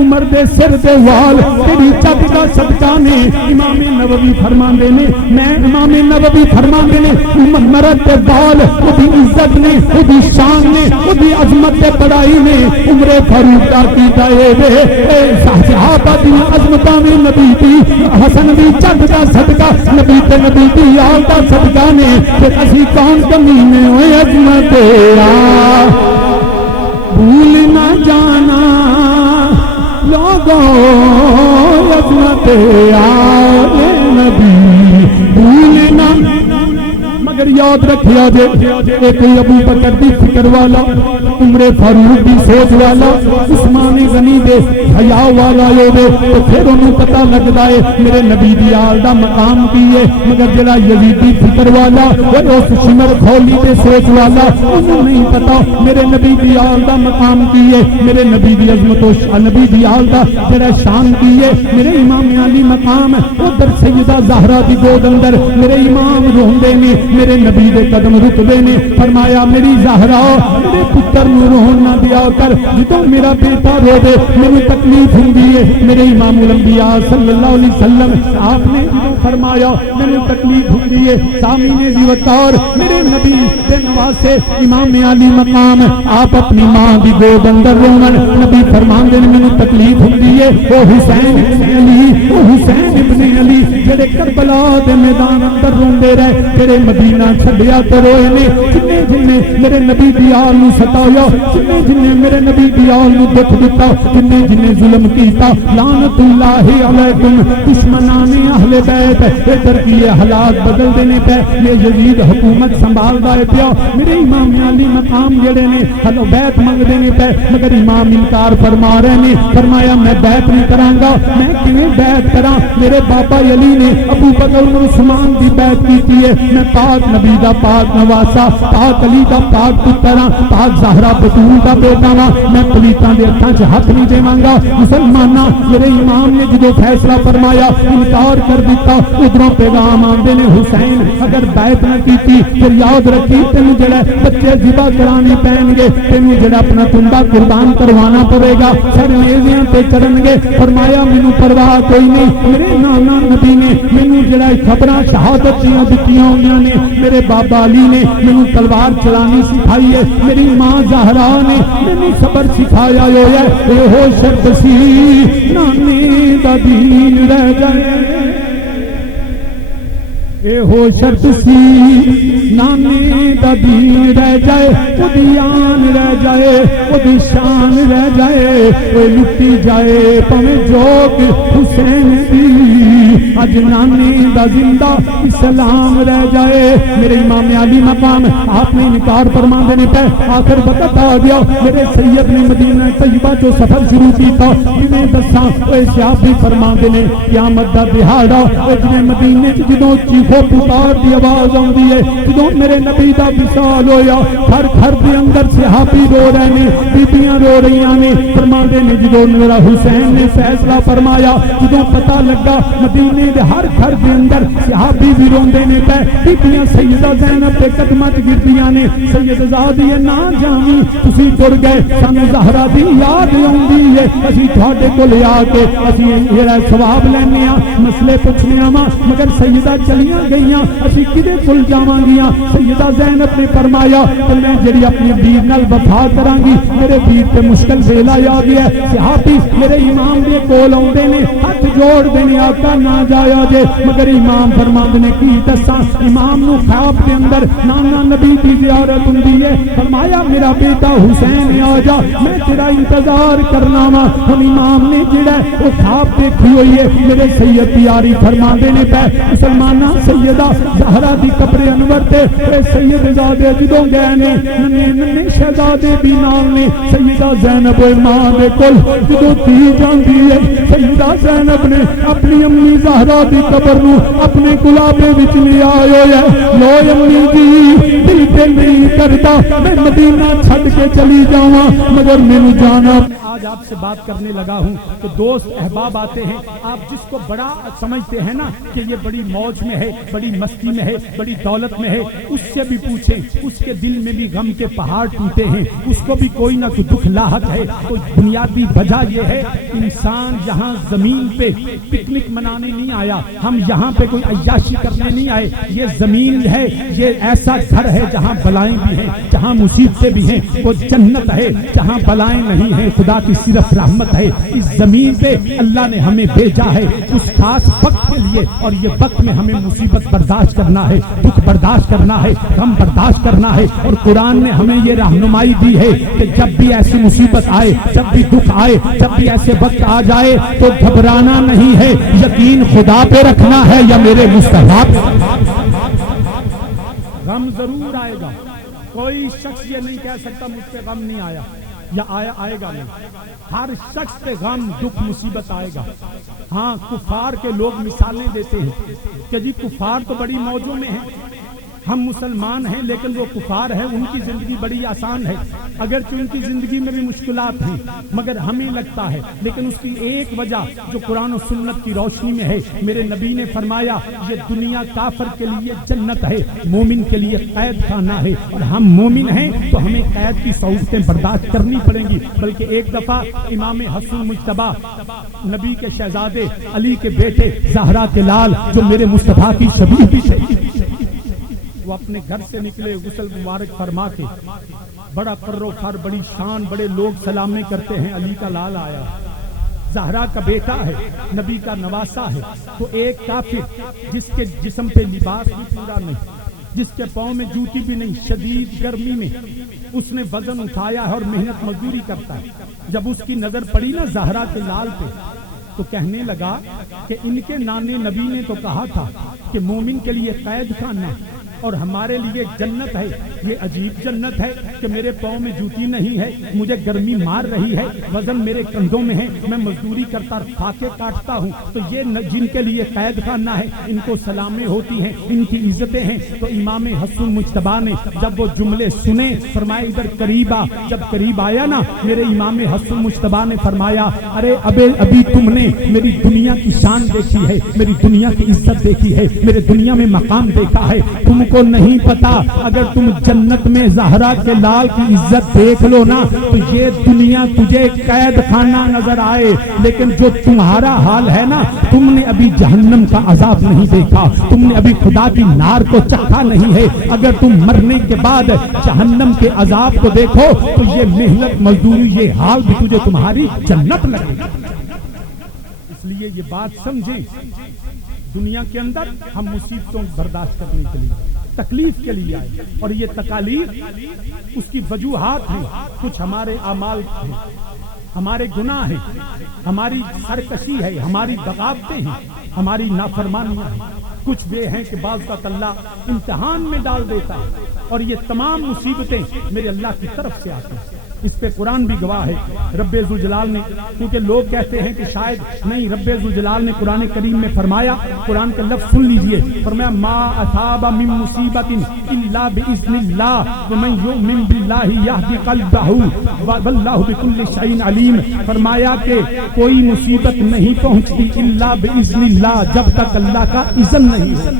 عمر دے سر دے وال تیری جد دا صدقہ نے۔ امام نووی فرماندے نے، میں امام نووی فرماندے نے عمر دے وال او دی عزت نے، او دی شان نے، او دی عظمت تے بڑائی نے۔ عمر فاروق دا کیتا اے صحابہ دی عظمتاں نے، نبی دی حسن دی جد دا صدقہ، نبی تے نبی دی آل دا صدقہ نے۔ تے اسی کون کمی نے اوے عظمت آ بھول نہ جانا لوگوں عظمت آل نبی بھولنا، مگر یاد رکھیا جے ایک ابو بکر دی فکر والا، عمر فاروق دی سوچ والا، عثمان غنی دے حیا والا ہوے تو پھر انہوں پتہ لگدا ہے میرے نبی دی آل دا مقام کی ہے۔ مگر جڑا یزیدی فکر والا اس شمر کھولی دے سوچ والا انہوں نہیں پتا میرے نبی دی آل دا مقام کی ہے، میرے نبی دی عظمت و نبی دی آل دا جڑا شان کی ہے۔ میرے امام علی مقام ادھر سیدہ زہرا دی گود اندر میرے امام روندے نے، میرے نبی دے قدم رکدے نے۔ فرمایا میری زہرا میرے پتر نو رون نہ دیا کر، جدوں میرا بیٹا رو دے مینوں تکلیف ہوندی ہے۔ میرے امام الانبیاء صلی اللہ علیہ وسلم آپ نے جدوں فرمایا مینوں تکلیف ہوندی ہے، سامنے دی وقار میرے نبی دے نواسے امام علی مقام آپ اپنی ماں دی گود اندر رون، نبی فرماندے نے مینوں تکلیف ہوندی ہے۔ او حسین ابن علی، او حسین ابن علی جڑے کربلا دے میدان اندر روندے رہے، جڑے مدینہ چھڈیا تے روئے نے، جنے جنے میرے نبی دی آل نو ستایا، جنے جنے میرے نبی دی آل نو دکھ دتا، جنے جنے ظلم کیتا، لعنت اللہ علیکم دشمنان اہل بیت۔ ادھر کی یہ حالات بدل دینے پہ یہ یزید حکومت سنبھالدا ہے پیا۔ میرے امام علی مقام جڑے نے ہلو بیت منگ دینے پہ، مگر امام انکار فرما رہے نے۔ فرمایا میں بیت نہیں کراں گا، میں کیویں بیت کراں؟ میرے بابا علی نے ابو بکر اور عثمان دی بیت کیتی ہے، میں پاک نبی دا پاک نواسا پاک علی دا پاک پتراں پاک زہرا بتول دا بیٹا وا میں پلیتاں دے ہتھاں 'چ ہاتھ نہیں دیواں گا مسلماناں میرے امام نے جدوں فیصلہ فرمایا انکار کر دیتا ادھروں پیغام آندے نے حسین اگر بیعت نہ کیتی پھر یاد رکھی تینوں جڑا بچے ذبح کرانی پین گے تینوں جڑا اپنا کنڈا قربان کروانا پڑے گا سرنیزیاں تے چڑھن گے فرمایا مینوں پرواہ کوئی نہیں میرے نانا نبی نے مینوں جڑا خبراں شہادت دیاں دتیاں ہوئیاں نے میرے بابا علی نے مینوں تلوار چلانی سکھائی ہے میری ماں زہرا نے مینوں صبر سکھایا ہوا ہے اے ہو شرط سی نانی دا دین رہ جائے اے ہو شرط سی نانی دا دین رہ جائے اودی آن رہ جائے اودی شان رہ جائے وہ لٹی جائے پویں جوگ حسین دی اج نانی دا زندہ اسلام رہ جائے میرے امام علی مقام آپ نے انکار فرماندے نے پہ آخر وقت آ گیا میرے سید نے مدینہ طیبہ جو سفر شروع کیتا میں دساں اے صحابی فرماندے نے قیامت دا دہاڑا جویں مدینے جدوں چیخو پکار دی آواز آندی ہے جدوں میرے نبی دا وصال ہویا ہر گھر دے اندر صحابی رو رہے نے بیبیاں رو رہیاں نے فرماندے نے جدوں میرا حسین نے فیصلہ فرمایا جدوں پتہ لگا مدینے دے ہر گھر دے اندر صحابی بھی روندے نے پے بیبیاں سیدہ زینب دے قدماں تے گردیاں نے سید زادی نہ جاویں تسی ٹر گئے سانو زہرا دی یاد آوندی ہے اسی تہاڈے کول آ کے اسی جڑا ثواب لینے آ مسئلے پوچھنے آواں مگر سیدہ چلیاں گئیاں اسی کدے کول جاواں گیاں سیدہ زینب نے فرمایا کہ میں جڑی اپنی بیوی نال وفا کراں گی میرے بیوی تے مشکل ویلا آ گیا ہے صحابی میرے امام دے کول اوندے نے ہاتھ جوڑ دے نے آقا نہ جایا جے مگر امام فرماندے نے کی دساں امام نو خواب دے اندر نانا نبی دی زیارت ہوندی ہے فرمایا میرا بیٹا حسین آ جا میں تیرا انتظار کرنا وا ہن امام نے جڑا او خواب دیکھی ہوئی ہے میرے سید تیاری فرماندے نے پے مسلماناں سیدہ زہرا دی قبر انور تے اے سید زادے جدوں گئے نے ننے شہزادے بھی نال نے سیدہ زینب ماں دے کول جدوں تھی جاندی ہے سیدہ زینب نے اپنی امی زہرا دی قبر نو اپنے گلابے وچ لے آئے ہے لو امی جی دل تے نہیں کرتا میں مدینہ چھڈ کے چلی جاواں مگر مینوں جانا آج آپ سے بات کرنے لگا ہوں تو دوست احباب آتے ہیں آپ جس کو بڑا سمجھتے ہیں نا کہ یہ بڑی موج میں ہے بڑی مستی میں ہے بڑی دولت میں ہے اس سے بھی پوچھیں اس کے دل میں بھی غم کے پہاڑ ٹوٹے ہیں اس کو بھی کوئی نہ کوئی دکھ لاحق ہے کوئی بنیادی وجہ یہ ہے انسان یہاں زمین پہ پکنک منانے نہیں آیا ہم یہاں پہ کوئی عیاشی کرنے نہیں آئے یہ زمین ہے یہ ایسا گھر ہے جہاں بلائیں بھی ہیں جہاں مصیبتیں بھی ہیں وہ جنت ہے جہاں بلائیں نہیں ہیں خدا کی صرف رحمت ہے اس زمین پہ اللہ نے ہمیں بھیجا ہے اس خاص وقت کے لیے اور یہ وقت میں ہمیں مصیبت برداشت کرنا ہے دکھ برداشت کرنا ہے غم برداشت کرنا ہے اور قرآن نے ہمیں یہ رہنمائی دی ہے کہ جب بھی ایسی مصیبت آئے جب بھی دکھ آئے جب بھی ایسے وقت آ جائے تو گھبرانا نہیں ہے یقین خدا پہ رکھنا ہے یا میرے مصطفیٰ غم ضرور آئے گا کوئی شخص یہ نہیں کہہ سکتا مجھ پہ غم نہیں آیا یا آئے گا نہیں ہر شخص پہ غم دکھ مصیبت آئے گا ہاں کفار کے لوگ مثالیں دیتے ہیں کہ جی کفار تو بڑی موجوں میں ہیں ہم مسلمان ہیں لیکن وہ کفار ہیں ان کی زندگی بڑی آسان ہے اگرچہ ان کی زندگی میں بھی مشکلات ہیں مگر ہمیں لگتا ہے لیکن اس کی ایک وجہ جو قرآن و سنت کی روشنی میں ہے میرے نبی نے فرمایا یہ دنیا کافر کے لیے جنت ہے مومن کے لیے قید خانہ ہے اور ہم مومن ہیں تو ہمیں قید کی سہولتیں برداشت کرنی پڑیں گی بلکہ ایک دفعہ امام حسن مجتبیٰ نبی کے شہزادے علی کے بیٹے زہرا کے لال جو میرے مصطفیٰ کی شبیہ بھی شہید وہ اپنے گھر سے نکلے غسل مبارک فرما کے بڑا فر و فر بڑی شان بڑے لوگ سلامی کرتے ہیں علی کا لال آیا زہرا کا بیٹا ہے نبی کا نواسا ہے تو ایک کافر جس کے جسم پہ لباس بھی پورا نہیں جس کے پاؤں میں جوتی بھی نہیں شدید گرمی میں اس نے وزن اٹھایا ہے اور محنت مزدوری کرتا ہے جب اس کی نظر پڑی نا زہرا کے لال پہ تو کہنے لگا کہ ان کے نانے نبی نے تو کہا تھا کہ مومن کے لیے قید خانہ اور ہمارے لیے جنت ہے. یہ عجیب جنت ہے کہ میرے پاؤں میں جوتی نہیں ہے, مجھے گرمی مار رہی ہے, وزن میرے کندھوں میں ہے, میں مزدوری کرتا فاقے کاٹتا ہوں. تو یہ جن کے لیے قید خانہ ہے ان کو سلامیں ہوتی ہیں, ان کی عزتیں ہیں. تو امام حسن مجتبی نے جب وہ جملے سنے فرمایا ادھر قریب آ. جب قریب آیا نا میرے امام حسن مجتبی نے فرمایا ارے ابھی تم نے میری دنیا کی شان دیکھی ہے, میری دنیا کی عزت دیکھی ہے, میرے دنیا میں مقام دیکھا ہے, تم کو نہیں پتا اگر تم جنت میں زہرا کے لال کی عزت دیکھ لو نا تو یہ دنیا تجھے قید خانہ نظر آئے, لیکن جو تمہارا حال ہے نا تم نے ابھی جہنم کا عذاب نہیں دیکھا, تم نے ابھی خدا کی نار کو چکھا نہیں ہے. اگر تم مرنے کے بعد جہنم کے عذاب کو دیکھو تو یہ محنت مزدوری یہ حال بھی تجھے تمہاری جنت لگے. اس لیے یہ بات سمجھیں, دنیا کے اندر ہم مصیبتوں برداشت کرنے کے لیے تکلیف کے لیے آئے, اور یہ تکالیف اس کی وجوہات ہیں. کچھ ہمارے اعمال ہیں, ہمارے گناہ ہیں, ہماری سرکشی ہے, ہماری بغاوتیں ہیں, ہماری نافرمانیاں ہیں. کچھ وہ ہیں کہ بعض کا اللہ امتحان میں ڈال دیتا ہے, اور یہ تمام مصیبتیں میرے اللہ کی طرف سے آتی ہیں. اس پہ قرآن بھی گواہ ہے. رب ذوالجلال نے, کیونکہ لوگ کہتے ہیں کہ شاید نہیں, رب ذوالجلال نے قرآن کریم میں فرمایا, قرآن کے لفظ سن لیجئے, فرمایا ما اصاب من مصیبت الا باذن اللہ ومن یؤمن باللہ یہد قلبہ واللہ بکل شیء علیم. فرمایا کہ کوئی مصیبت نہیں پہنچتی الا باذن اللہ, جب تک اللہ کا اذن نہیں ہے,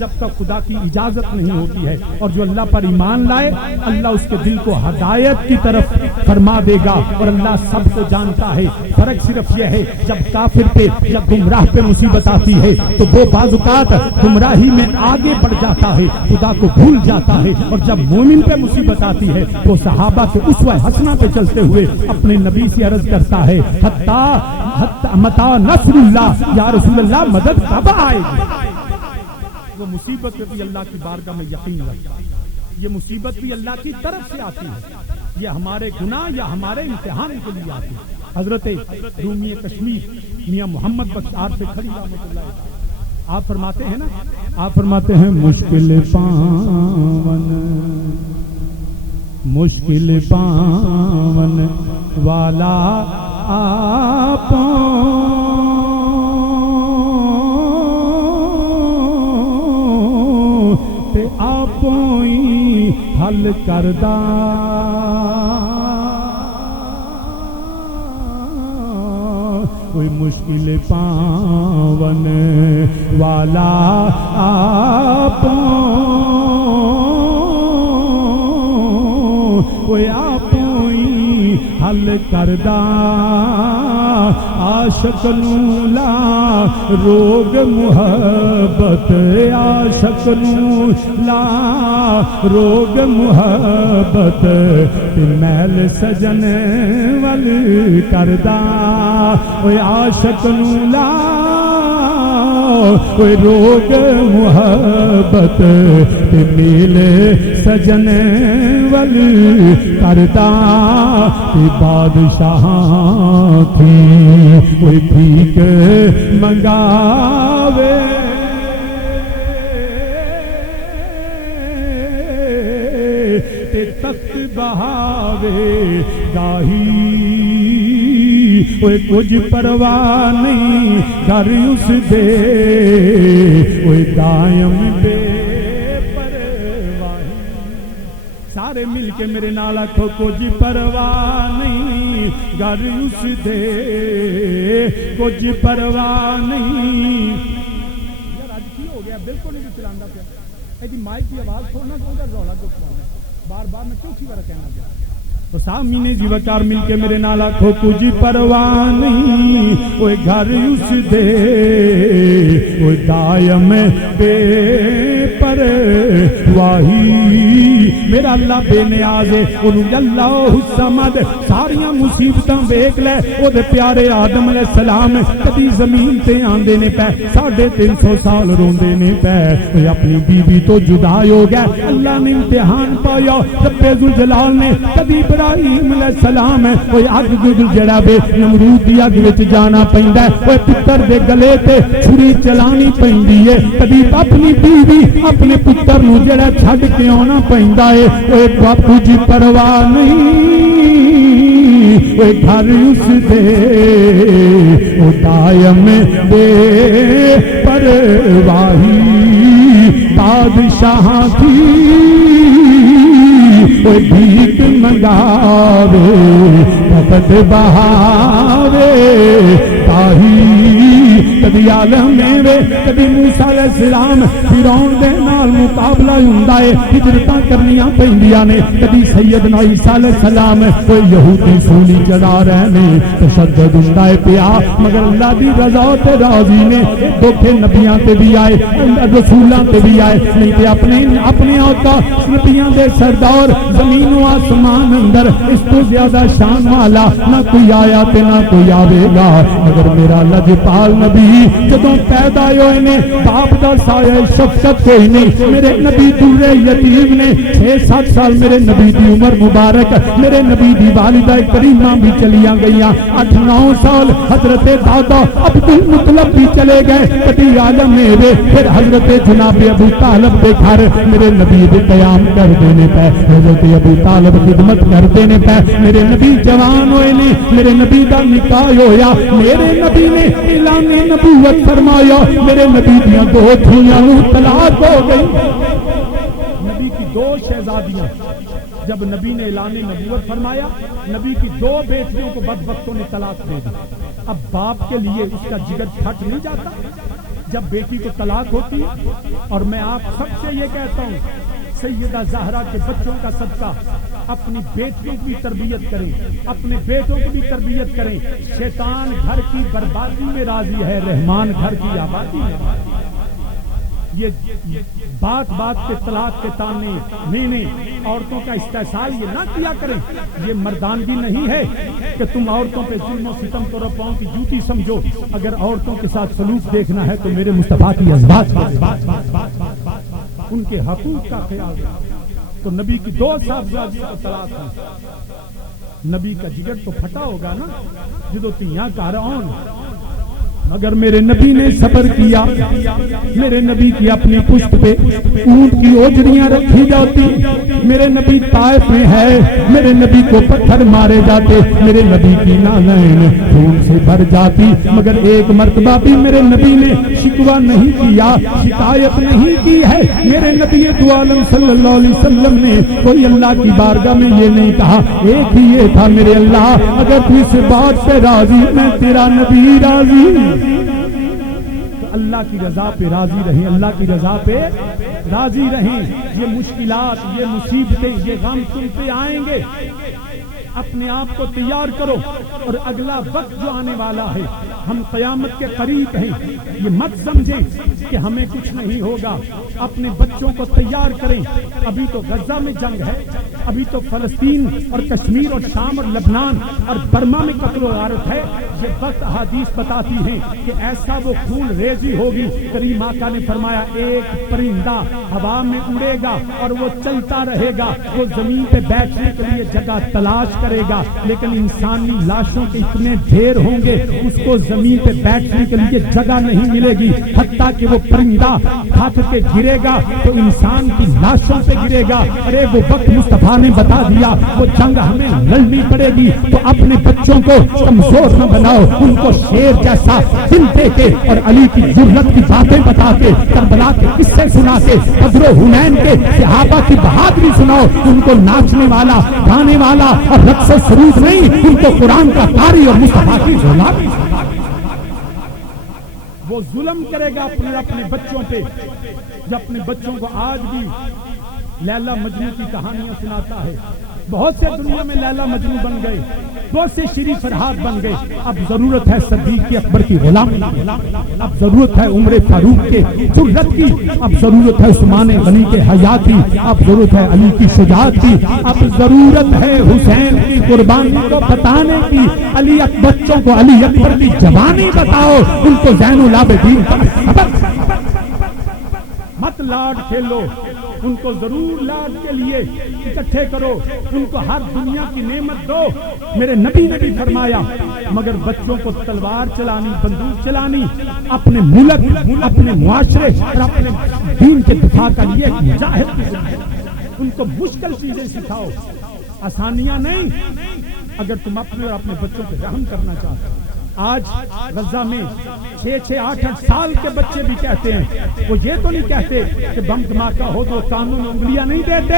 جب تک خدا کی اجازت نہیں ہوتی ہے. اور جو اللہ پر ایمان لائے اللہ اس کے دل کو ہدایت کی طرف فرما دے گا, اور اللہ سب کو جانتا ہے. فرق صرف یہ ہے جب کافر پہ یا گمراہ پہ مصیبت آتی ہے تو وہ بعض اوقات گمراہی میں آگے بڑھ جاتا ہے, خدا کو بھول جاتا ہے, اور جب مومن پہ مصیبت آتی ہے تو صحابہ کے اسوہ حسنہ پہ چلتے ہوئے اپنے نبی سے عرض کرتا ہے حتی متی نصر اللہ, یا رسول اللہ مدد کب آئے گی. وہ مصیبت بھی اللہ کی بارگاہ میں یقین رکھتا ہے, یہ مصیبت بھی اللہ کی طرف سے آتی ہے, یہ ہمارے گناہ یا ہمارے امتحان کے لیے آتی ہے. حضرت رومی کشمیر میاں محمد بخش آر سے کھڑی رحمۃ اللہ علیہ, آپ فرماتے ہیں نا, آپ فرماتے ہیں مشکل پاون والا آپ آپوئی حل کردہ, کوئی مشکل پاون والا آپ, کوئی آپوئی حل کردہ, عاشق نولا روگ محبت, عاشق نولا روگ محبت, میل سجن ول کردہ, اوے عاشق نولا کوئی روگ محبت, میل سجن ول کردہ, بادشاہ تھی کوئی بھیک منگاوے, تخت بہاوے گاہی, کوئی کچھ پرواہ نہیں گھر اس دے, کوئی دائم بے پرواہی. سارے مل کے میرے نال آکھو کچھ پرواہ نہیں گھر اس دے, کچھ پرواہ نہیں. یار اج کی ہو گیا, بالکل نہیں چلانا پیا, ایدی مائک کی آواز چھوڑنا تو ادھر رولا کو بار بار میں کیوں بار کہنا پیا. تو سامنے جی وکار مل کے میرے نال آکھو کچھ پرواہ نہیں, کوئی گھر اس دے, کوئی دائم بے پرواہی. میرا اللہ بے نیاز ہے, انہوں اللہ الصمد, ساریاں مصیبتاں ویکھ لے او دے پیارے آدم علیہ السلام کبھی زمین تے آندے نے پے 350 سال روندے نے پے, کوئی اپنی بیوی تو جدا ہو گیا, اللہ نے امتحان پایا. رب ذوالجلال نے کبھی ابراہیم علیہ السلام کوئی اگ گزر جڑا بے نمرود دی اگ وچ جانا پیندا ہے, کوئی پتر دے گلے تے چھری چلانی پیندی ہے, کبھی اپنی بیوی اپنے پتر نو جڑا چھڈ کے آنا پیندا ہے، اوے باپو جی پرواہ نہیں، اوے گھر اس دے او دائم بے پرواہی بادشاہ تھی، وہ بھیک منگاوے بھگت بہاوے تاہی، کبھی عالم میوے کبھی موسیٰ علیہ السلام فرعون دے نال مقابلہ ہوندا ہے، ہجرتاں کرنیاں پیندیاں نے، کبھی سیدنا عیسیٰ علیہ السلام کوئی یہودی سولی چڑھا رہے نے، تشدد ہوندا ہے پیا، مگر اللہ دی رضا تے راضی نے، دھوکے نبیاں تے بھی آئے رسولاں تے بھی آئے، نہیں تے اپنے آقا نبیاں دے سردار زمین و آسمان اندر اس تو زیادہ شان والا نہ کوئی آیا تے نہ کوئی آوے گا، مگر میرا لجپال نبی جدوں پیدا ہوئے نے باپ دا سایہ شفقت کوئی نہیں، میرے نبی دور یتیم نے 6-7 سال میرے نبی دی عمر مبارک، میرے نبی دی والدہ کریمہ بھی چلیاں گئیاں، 8-9 سال حضرت دادا عبد المطلب بھی چلے گئے، کبھی عالم میرے پھر حضرت جناب ابو طالب دے گھر میرے نبی دے قیام کر دینے پہ، حضرت ابو طالب خدمت کر دینے پہ، میرے نبی جوان ہوئے نے، میرے نبی دا نکاح ہویا، میرے نبی نے اعلان نبوت فرمایا، میرے نبی دیاں 2 دھیاں طلاق ہو گئی، نبی کی 2 شہزادیاں، جب نبی نے اعلان نبوت فرمایا نبی کی 2 بیٹیوں کو بدبختوں نے طلاق دے دی، اب باپ کے لیے اس کا جگر پھٹ نہیں جاتا جب بیٹی کو طلاق ہوتی ہے؟ اور میں آپ سب سے یہ کہتا ہوں سیدہ زہرا کے بچوں کا صدقہ اپنی بیٹیوں کی تربیت کریں، اپنے بیٹوں کی بھی تربیت کریں، شیطان گھر کی بربادی میں راضی ہے، رحمان گھر کی آبادی میں راضی ہے۔ یہ بات بات کے طلاق کے تانے مینے عورتوں کا استحصال یہ نہ کیا کریں، یہ مردانگی نہیں ہے کہ تم عورتوں پہ ظلم و ستم تو رپاؤں کی جوتی سمجھو، اگر عورتوں کے ساتھ سلوک دیکھنا ہے تو میرے مصطفیٰ کی ازواج ان کے حقوق کا خیال رکھو۔ تو نبی کی 2 صاحبزادیوں کو طلاق ہوئی، نبی کا جگر تو پھٹا ہوگا نا جدو تیاں گھر آن، مگر میرے نبی نے صبر کیا، میرے نبی کی اپنی پشت پہ اونٹ کی اوجریاں رکھی جاتی، میرے نبی طائف میں ہے، میرے نبی کو پتھر مارے جاتے، میرے نبی کی نالین خون سے بھر جاتی، مگر ایک مرتبہ بھی میرے نبی نے شکوہ نہیں کیا، شکایت نہیں کی ہے، میرے نبی دو عالم صلی اللہ علیہ وسلم نے کوئی اللہ کی بارگاہ میں یہ نہیں کہا، ایک ہی یہ تھا میرے اللہ اگر تو اس بات سے راضی میں تیرا نبی راضی، تو اللہ کی رضا پہ راضی رہیں، اللہ کی رضا پہ راضی رہیں۔ یہ مشکلات، یہ مصیبتیں، یہ غم تم پہ آئیں گے، اپنے آپ کو تیار کرو، اور اگلا وقت جو آنے والا ہے ہم قیامت کے قریب ہیں، یہ مت سمجھیں کہ ہمیں کچھ نہیں ہوگا، اپنے بچوں کو تیار کریں، ابھی تو غزہ میں جنگ ہے، ابھی تو فلسطین اور کشمیر اور شام اور لبنان اور برما میں قتل و غارت ہے، یہ وقت احادیث بتاتی ہیں کہ ایسا وہ خون ریزی ہوگی، کریم آقا نے فرمایا ایک پرندہ ہوا میں اڑے گا اور وہ چلتا رہے گا، وہ زمین پہ بیٹھنے کے لیے جگہ تلاش کرے گا، لیکن انسانی لاشوں کے اتنے ڈھیر ہوں گے اس کو زمین پہ بیٹھنے کے لیے جگہ نہیں ملے گی، حتیٰ کہ وہ پرندہ ہاتھ کے گرے گا تو انسان کی لاشوں پہ گرے گا۔ ارے وہ وقت مصطفیٰ نے بتا دیا، وہ جنگ ہمیں لڑنی پڑے گی، تو اپنے بچوں کو کمزور نہ بناؤ، ان کو شیر جیسا دل دے کے اور علی کی جرت کی باتیں بتا کے، کربلا کے قصے سنا کے، بدر و حنین کے صحابہ کی بہادری سناؤ، ان کو ناچنے والا، گانے والا اور رقص و سرود نہیں، ان کو قرآن کا قاری اور مصطفیٰ کی غلامی۔ وہ ظلم کرے گا اپنے بچوں پہ، جو اپنے بچوں کو آج بھی لیلا مجنوں کی کہانیاں سناتا ہے، بہت سے دنیا میں لیلا مجنوں بن گئے، بہت سے شری فرہاد بن گئے، اب ضرورت ہے صدیق اکبر کی غلامی، اب ضرورت ہے عمر فاروق کے جرت کی، اب ضرورت ہے عثمان غنی کے حیات کی، اب ضرورت ہے علی کی شجاعت کی، اب ضرورت ہے حسین کی قربانی کو بتانے کی، علی بچوں کو علی اکبر کی جوانی بتاؤ، ان کو زین العابدین کا سبق، مت لاڈ کھیلو، ان کو ضرور لاڈ کے لیے اکٹھے کرو، ان کو ہر دنیا کی نعمت دو۔ میرے نبی نے بھی فرمایا مگر بچوں کو تلوار چلانی، بندوق چلانی اپنے ملک، اپنے معاشرے اور اپنے دین کے دفاع کا لیے ایک مجاہد کی ذمہ ہے۔ ان کو مشکل چیزیں سکھاؤ، آسانیاں نہیں۔ اگر تم اپنے اور اپنے بچوں پہ رحم کرنا چاہتے ہو، آج غزہ میں 6-6 8-8 سال کے بچے بھی کہتے ہیں، وہ یہ تو نہیں کہتے کہ بم دھماکہ ہو تو کانوں میں انگلیاں نہیں دیتے،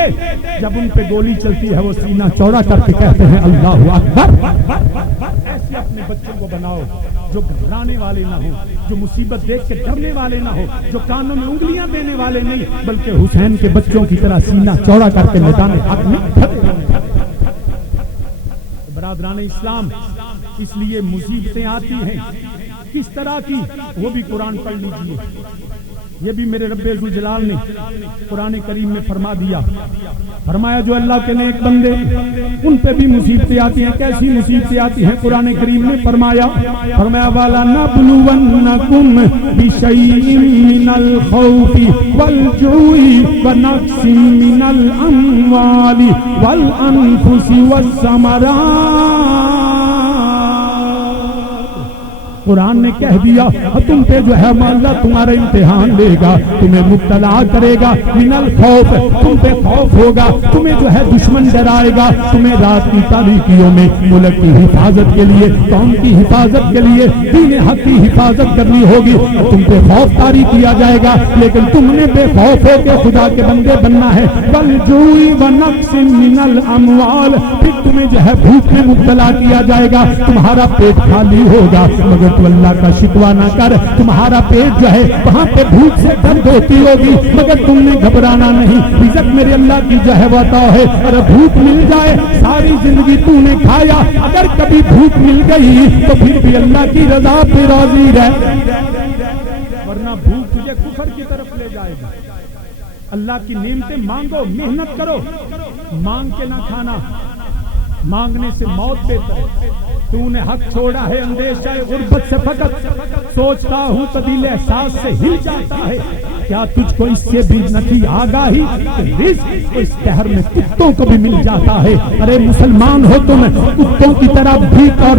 جب ان پہ گولی چلتی ہے وہ سینہ چوڑا کر کے کہتے ہیں اللہ اکبر۔ ایسے اپنے بچوں کو بناؤ جو گھبرانے والے نہ ہوں، جو مصیبت دیکھ کے ڈرنے والے نہ ہوں، جو کانوں میں انگلیاں دینے والے نہیں، بلکہ حسین کے بچوں کی طرح سینہ چوڑا کر کے میدان حق میں کھڑے ہوں۔ برادران اسلام، اس لیے مصیبتیں آتی ہیں کس طرح کی، وہ بھی قرآن پڑھ لیجئے۔ یہ بھی میرے رب ذوالجلال نے قرآن کریم میں فرما دیا، فرمایا جو اللہ کے نیک بندے ان پہ بھی مصیبتیں آتی ہیں۔ کیسی مصیبتیں آتی ہیں؟ قرآن کریم نے فرمایا وَلَنَبْلُوَنَّكُمْ بِشَيْءٍ مِّنَ الْخَوْفِ وَالْجُوعِ وَنَقْصٍ مِّنَ الْأَمْوَالِ وَالْأَنفُسِ وَالثَّمَرَاتِ۔ قرآن نے کہہ دیا تم پہ جو ہے اللہ تمہارا امتحان لے گا، تمہیں مبتلا کرے گا، من الخوف، تم پہ خوف ہوگا، تمہیں جو ہے دشمن ڈرائے گا، تمہیں رات کی تاریکیوں میں ملک کی حفاظت کے لیے، قوم کی حفاظت کے لیے، دین حق کی حفاظت کرنی ہوگی، تم پہ خوف طاری کیا جائے گا، لیکن تم نے بے خوف ہو کے خدا کے بندے بننا ہے۔ والجوع ونقص من الاموال، پھر تمہیں جو ہے بھوک میں مبتلا کیا جائے گا، تمہارا پیٹ خالی ہوگا مگر تو اللہ کا شکوہ نہ کر، تمہارا پیٹ جو ہے وہاں پہ بھوک سے درد ہوتی ہوگی مگر تم نے گھبرانا نہیں، رزق میرے اللہ کی جو ہے وہ عطا ہے، اور بھوک مل جائے ساری زندگی تو نے کھایا، اگر کبھی بھوک مل گئی تو پھر بھی اللہ کی رضا پہ راضی رہ، ورنہ بھوک تجھے کفر کی طرف لے جائے گا۔ اللہ کی نعمتیں مانگو، محنت کرو، مانگ کے نہ کھانا، مانگنے سے موت بہتر ہے۔ تو نے حق چھوڑا ہے اندیشہ غربت سے، فقط سوچتا ہوں تو دل احساس سے ہل جاتا ہے، کیا تجھ کو اس سے بھی نہ تھی آگاہی کہ رزق اس شہر میں کتوں کو بھی مل جاتا ہے۔ ارے مسلمان ہو تم، کتوں کی طرح بھیک اور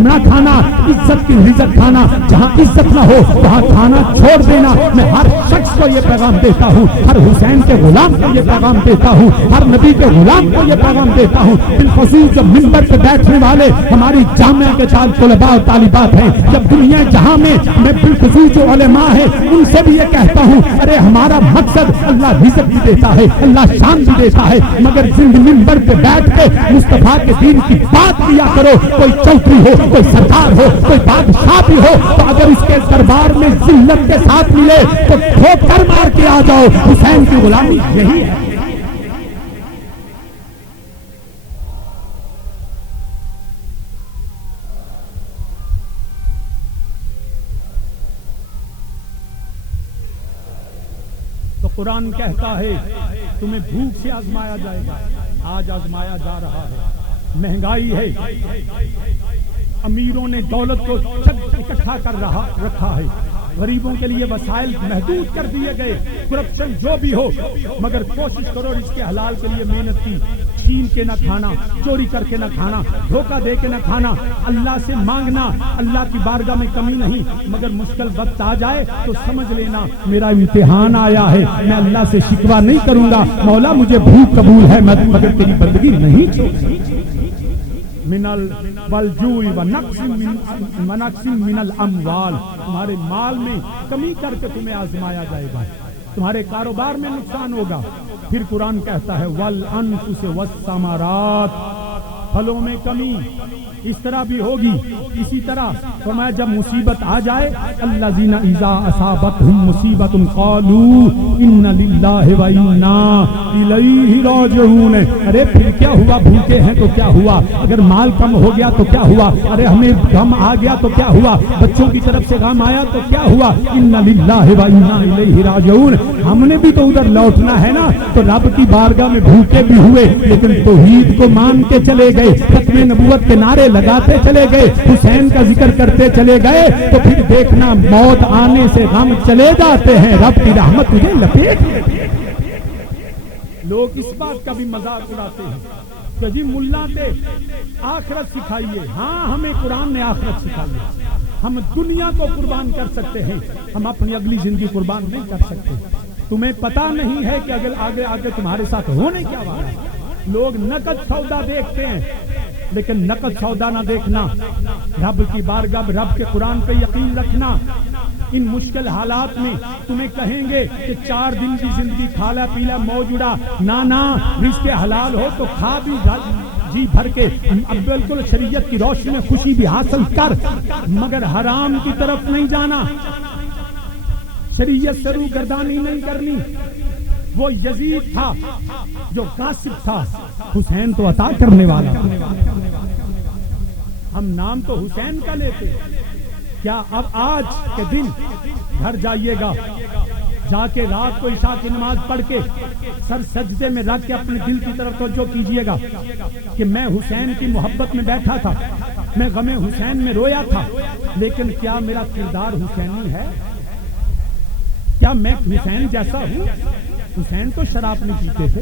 نہ کھانا، عزت کی رزق کھانا، جہاں عزت نہ ہو وہاں کھانا چھوڑ دینا۔ میں ہر شخص کو یہ پیغام دیتا ہوں، ہر حسین کے غلام کو یہ پیغام دیتا ہوں، ہر نبی کے غلام کو یہ پیغام دیتا ہوں، بالخصوص جب منبر پہ بیٹھنے والے ہماری جامعہ کے طلباء اور طالبات ہیں، جب دنیا جہاں میں بالخصوص جو علماء ہیں ان سے بھی یہ کہتا ہوں، ارے ہمارا مقصد اللہ رزق بھی دیتا ہے، اللہ شان بھی دیتا ہے، مگر زند منبر پہ بیٹھ کے مصطفیٰ کے دین کی بات کیا کرو۔ کوئی چوکری ہو، کوئی سردار ہو، کوئی بادشاہ بھی ہو، تو اگر اس کے دربار میں ذلت کے ساتھ ملے تو ٹھوکر مار کے آ جاؤ۔ حسین کی غلامی یہی ہے۔ قرآن کہتا ہے تمہیں بھوک سے آزمایا جائے گا، آج آزمایا جا رہا ہے، مہنگائی ہے، امیروں نے دولت کو اکٹھا کر رکھا ہے، غریبوں کے لیے وسائل محدود کر دیے گئے، کرپشن جو بھی ہو، مگر کوشش کرو اس کے حلال کے لیے محنت کی، چھین کے نہ کھانا، چوری کر کے نہ کھانا، دھوکہ دے کے نہ کھانا، اللہ سے مانگنا، اللہ کی بارگاہ میں کمی نہیں، مگر مشکل وقت آ جائے تو سمجھ لینا میرا امتحان آیا ہے، میں اللہ سے شکوہ نہیں کروں گا، مولا مجھے بھوک قبول ہے، میں مگر تیری بندگی نہیں چھوڑوں۔ من والجوع ونقص من الاموال، تمہارے مال میں کمی کر کے تمہیں آزمایا جائے گا، تمہارے کاروبار میں نقصان ہوگا۔ پھر قرآن کہتا ہے والانفس والثمرات، پھلوں میں کمی اس طرح بھی ہوگی۔ اسی طرح فرمایا جب مصیبت آ جائے الذین اذا اصابتهم مصیبت قالوا ان للہ و انا الیہ راجعون، ارے پھر کیا ہوا، بھوکے ہیں تو کیا ہوا، اگر مال کم ہو گیا تو کیا ہوا، ارے ہمیں غم آ گیا تو کیا ہوا، بچوں کی طرف سے غم آیا تو کیا ہوا، ان للہ و انا الیہ راجعون، ہم نے بھی تو ادھر لوٹنا ہے نا۔ تو رب کی بارگاہ میں بھوکے بھی ہوئے لیکن توحید کو مان کے چلے گئے، ختم نبوت کے نعرے لگاتے چلے گئے، حسین کا ذکر کرتے چلے گئے، تو پھر دیکھنا موت آنے سے غم چلے جاتے ہیں، رب کی رحمت تجھے لپیٹ لیتی ہے۔ لوگ اس بات کا بھی مذاق اڑاتے ہیں کہ جی ملا دے آخرت سکھائیے. ہاں ہمیں قرآن نے آخرت سکھائی ہے. ہم دنیا کو قربان کر سکتے ہیں, ہم اپنی اگلی زندگی قربان نہیں کر سکتے. تمہیں پتا نہیں ہے کہ اگر آگے آگے تمہارے ساتھ ہونے کیا والا ہے. لوگ نقد سودا دیکھتے ہیں لیکن نقد سودا نہ دیکھنا, رب کی بارگاہ رب کے قرآن پہ یقین رکھنا. ان مشکل حالات میں تمہیں کہیں گے کہ 4 دن کی زندگی کھا لا پی لا موج اڑا, نہ رزق حلال ہو تو کھا بھی جی بھر کے, اب بالکل شریعت کی روشنی میں خوشی بھی حاصل کر, مگر حرام کی طرف نہیں جانا, شریعت سے روگردانی نہیں کرنی. وہ یزید تھا جو غاصب تھا, حسین تو عطا کرنے والا. ہم نام تو حسین کا لیتے, کیا اب آج کے دن گھر جائیے گا, جا کے رات کو عشاء کی نماز پڑھ کے سر سجدے میں رکھ کے اپنے دل کی طرف توجہ کیجئے گا کہ میں حسین کی محبت میں بیٹھا تھا, میں غم حسین میں رویا تھا, لیکن کیا میرا کردار حسینی ہے؟ کیا میں حسین جیسا ہوں؟ حسین تو شراب نہیں پیتے تھے,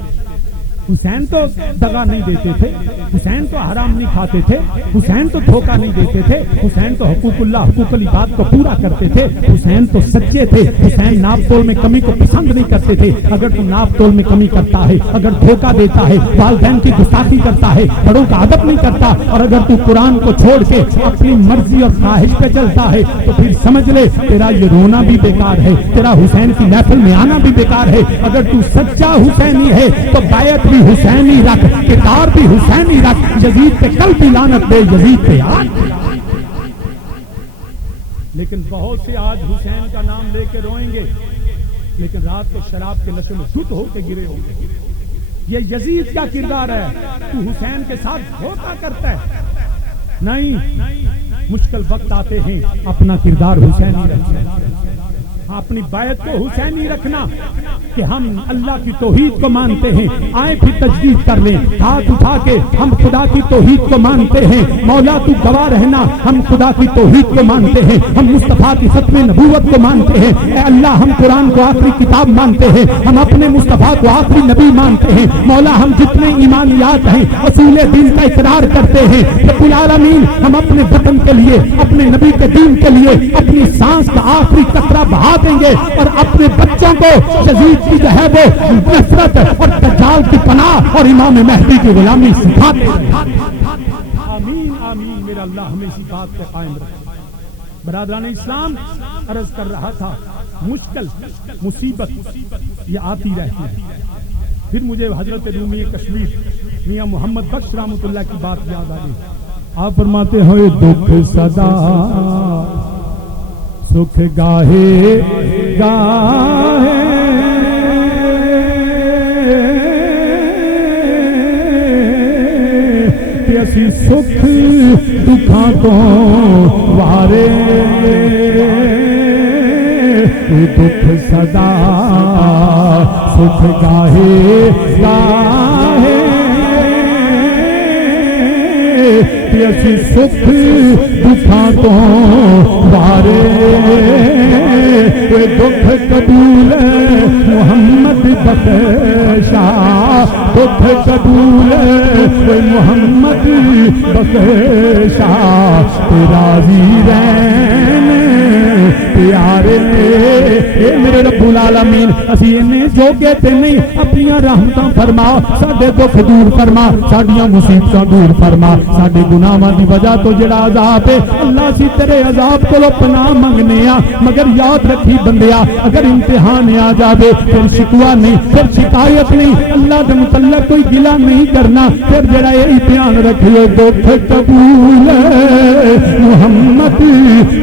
حسین تو دغا نہیں دیتے تھے, حسین تو حرام نہیں کھاتے تھے, حسین تو دھوکہ نہیں دیتے تھے, حسین تو حقوق اللہ حقوق العباد کو پورا کرتے تھے, حسین تو سچے تھے, حسین ناپ تول میں کمی کو پسند نہیں کرتے تھے. اگر تو ناپ تول میں کمی کرتا ہے, اگر دھوکہ دیتا ہے, والدین کی گستاخی کرتا ہے, بڑوں کا ادب نہیں کرتا, اور اگر تو قرآن کو چھوڑ کے اپنی مرضی اور خواہش پہ چلتا ہے, تو پھر سمجھ لے تیرا یہ رونا بھی بیکار ہے, تیرا حسین کی محفل میں آنا بھی بیکار ہے. اگر تو سچا حسینی ہے تو بیعت بھی حسینی رکھ, کردار بھی حسینی رکھ, یزید پہ کل بھی لعنت دے, یزید پہ آج. لیکن بہت سے آج حسین کا نام لے کے روئیں گے, لیکن رات کو شراب کے نشے میں دھت ہو کے گرے ہوں گے. یہ یزید کا کردار ہے, تو حسین کے ساتھ دھوکہ کرتا ہے. نہیں, مشکل وقت آتے ہیں اپنا کردار حسینی رکھنا, اپنی بیعت کو حسینی رکھنا کہ ہم اللہ کی توحید کو مانتے ہیں. آئیں پھر تجدید کر لیں, ہاتھ اٹھا کے ہم خدا کی توحید کو مانتے ہیں. مولا تو گواہ رہنا, ہم خدا کی توحید کو مانتے ہیں, ہم مصطفیٰ کی ختم نبوت کو مانتے ہیں. اے اللہ ہم قرآن کو آخری کتاب مانتے ہیں, ہم اپنے مصطفیٰ کو آخری نبی مانتے ہیں. مولا ہم جتنے ایمانیات ہیں اصول دین کا اقرار کرتے ہیں. رب العالمین ہم اپنے وطن کے لیے, اپنے نبی کے دین کے لیے اپنی سانس کا آخری قطرہ بہا دیں گے, اور اپنے بچوں کو یزید کی جو ہے وہ نفرت اور دجال کی پناہ اور امام مہدی کی غلامی سکھاتے ہیں. آمین آمین. میرا اللہ ہمیں اسی بات پہ قائم رکھے. برادران اسلام, عرض کر رہا تھا مشکل مصیبت یہ آتی رہتی ہے. پھر مجھے حضرت رومی کشمیر میاں محمد بخش رحمۃ اللہ کی بات یاد آ گئی. آپ فرماتے ہوئے دکھ صدا سکھ گاہے گاہے اسی سکھ دکھاں تو وارے, دکھ صدا سکھ گاہے گاہے اسی سکھ دکھاں تو وارے, دکھ قبول محمد بخشا, دکھ قبول محمد بخشا, راضی رہن پیارے. میرے رب العالمین اسی انہیں جو کہتے نہیں, اپنی رحمتاں فرما, ساڈے دکھ دور فرما, ساڈیاں مصیبتاں دور فرما. ساڈے گناہاں دی وجہ تو جڑا عذاب ہے اللہ سی تیرے عذاب کو پناہ منگنے آ, مگر یاد رکھی بندیا اگر امتحان آ جاوے پھر شکوہ نہیں, پھر شکایت نہیں, اللہ کے متعلق کوئی گلہ نہیں کرنا. پھر جڑا یہ دھیان رکھیے دکھ قبول محمد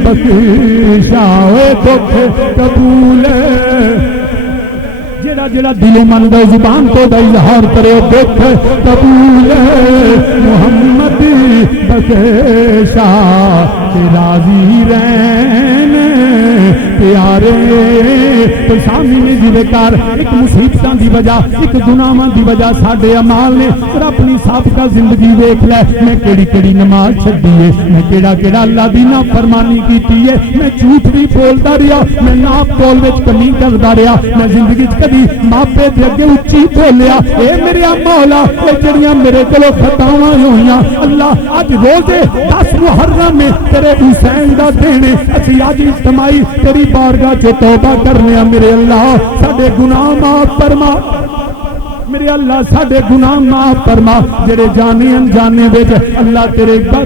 بخشا, دکھ قبول جڑا جڑا دل من دے زبان تو دا اظہار کرے, دکھ قبول محمد بخشا, راضی رہن پیارے. تو سامنے جی کر ایک مصیبتاں دی وجہ ایک گناہاں دی وجہ ساڈے اعمال نے اور اپنی سابقہ زندگی دیکھ لے میں کیڑی کیڑی نماز چھڈی ہے میں کیڑا کیڑا اللہ دی نافرمانی کیتی ہے میں جھوٹ بھی بولدا رہیا میں ناپ تول وچ کمی کردا رہیا میں زندگی وچ کبھی ماپے دے اگے اونچی بولیا اے میرے مولا اے جڑیاں میرے کولوں خطاواں ہوئیاں اللہ اج روزے 10 محرم میں تیرے حسین دا دینے اسی اج اجتماعی تیری بارگاہ چ توبہ کرنے میرے اللہ ساڈے گناہ معاف فرما میرے اللہ ساڈے گناہ معاف فرما جڑے جانے انجانے وچ اللہ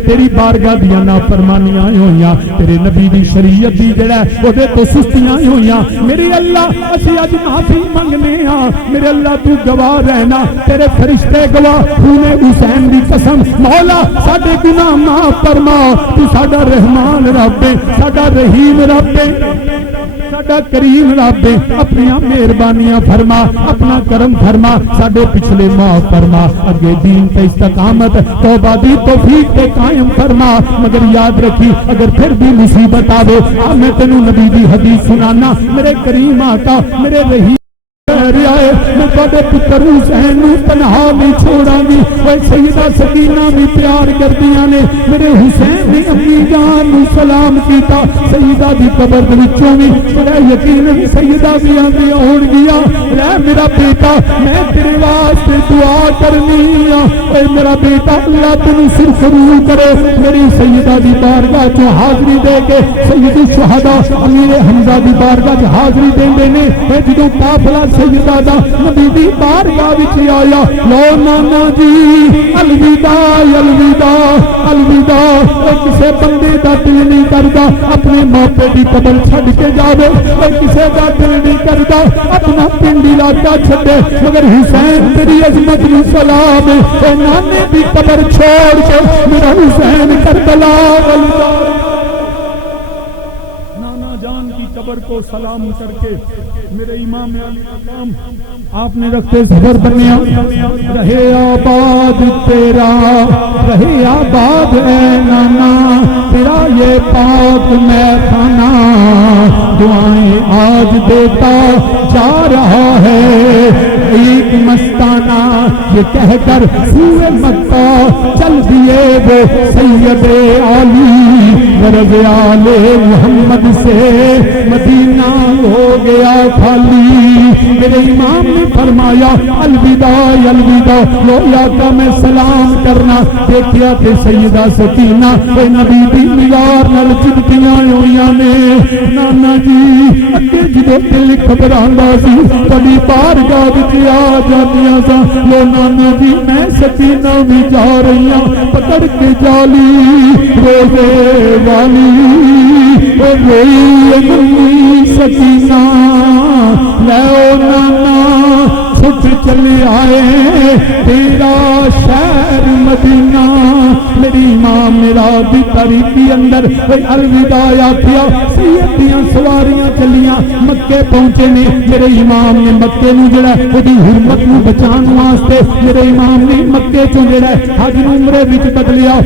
تیری بارگاہ دیاں نافرمانیاں ہوئیاں تیرے نبی دی شریعت دی جڑا اودے تو سستیاں ہوئیاں میرے اللہ اسی اج معافی منگنے ہاں میرے اللہ تو گواہ رہنا تیرے فرشتے گواہ خون حسین دی قسم مولا ساڈے گناہ معاف فرما تو ساڈا رحمان رب ہے ساڈا رحیم رب ہے ساڈا کریم رب اپنی مہربانیاں فرما اپنا کرم فرما ساڈے پچھلے معاف فرما اگے دین تے استقامت توبہ دی توفیق تے قائم فرما مگر یاد رکھی اگر پھر بھی مصیبت آوے میں تینوں نبی دی حدیث سنانا میرے کریم آقا میرے رحیم میں تھوڑے پتر حسین نو تنہا نہیں چھوڑاں گی وہ سیدہ سکینہ بھی پیار کردیاں نے میرے حسین نے اپنی جان نو سلام کیتا سیدہ دی قبر وچوں بھی بڑا یقین سیدہ بھی آندی ہون گیا اے میرا بیٹا میں تیرے واسطے دعا کرنی اے میرا بیٹا اللہ تینوں سرفراز کرے میری سیدہ دی بارگاہ چ حاضری دے کے سید الشہداء امیر حمزہ دی بارگاہ چ حاضری دیندے نے اے جدوں قافلہ سیدہ دا نبی دی بارگاہ وچ آیا لو نانا جی الوداع الوداع الوداع کسے بندے دا دل نہیں کردا اپنے ماپے دی قبر چھڈ کے جاوے کسے دا دل نہیں کردا اپنا پنڈ علاقہ چھڈے مگر حسین تیری عظمت نو سلام اے نانے دی قبر چھوڑ کے میرا حسین کربلا نانا جان کی قبر کو سلام کر کے میرے امام علی مقام آپ نے رکھتے زبر بنیا رہے آباد تیرا رہے آباد اے نانا تیرا یہ پاک میں کھانا دعائیں آج دیتا جا رہا ہے ایک مستانہ یہ کہہ کر سوئے مکہ چل دیے وہ سید علی غرض آل محمد سے مدینہ ہو گیا خالی میرے امام نے فرمایا الوداع الوداع لو آقا میں سلام کرنا دیکھیا تے سیدہ سکینہ اے نبی دی نگار نال چمکیاں ہوئیاں نے نانا جی اگے جدوں دل گھبراندا سی کبھی بارگاہ وچ آ جاندیاں سا لو نانا جی میں سکینہ بھی جا رہی ہوں پکڑ کے جالی روزے والی او روئی سکینہ لو نانا چھٹ چلے آئے تیرا شہر مدینہ میری ماں میرا بھی تاریخی اندر الوداع آخیا سیدیاں سواریاں چلیاں مکے پہنچے نے میرے امام نے مکے نو جڑا اودی حرمت نو بچان واسطے میرے امام نے مکے چوں جڑا حج نو عمرے وچ بدلیا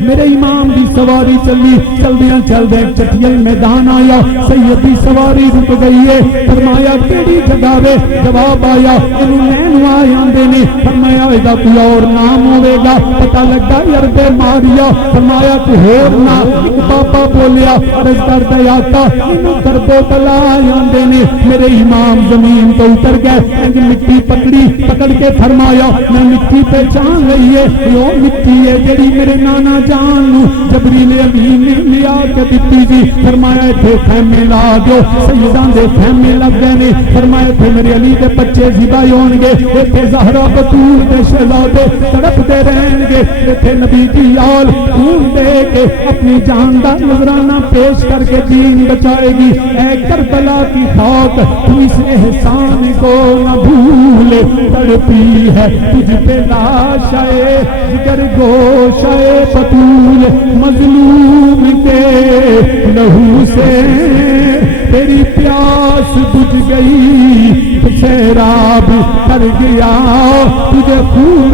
میرے امام دی سواری چلی چلدیاں چلدے چٹیل میدان آیا سیدی سواری رک گئی ہے فرمایا کیڑی جگہ وے جواب آیا انہوں لین آئے آندے نے فرمایا ادا کوئی اور نام ہوئے گا پتہ لگا یرد ماریا فرمایا کوئی اور نام ایک بابا بولیا عرض کر دے آقا انہوں درد و بلا آئے آندے نے میرے امام زمین تو اتر گئے ایک مٹی پکڑی پکڑ کے فرمایا میں مٹی پہچان رہی ہے یہ مٹی ہے جڑی میرے نانا جان جبریل امین نے لیا کے دتی جی فرمایا تھے خیمے لا دو سیدان دے خیمے لگ گئے نے فرمایا تھے میرے علی دے بچے زندہ ہون گے ایتھے زہرا بطول دے شہزادے تڑپتے رہن گے ایتھے نبی دی آل خون دے کے اپنی جان دا نذرانہ پیش کر کے دین بچائے گی اے کربلا کی خاک تو اس احسان کو نہ بھولے تڑپی ہے تجھ پہ لاشائے جگر گوشائے بطول مظلوم کے لہو سے تیری پیاس بجھ گئی سیراب کر گیا تجھے خون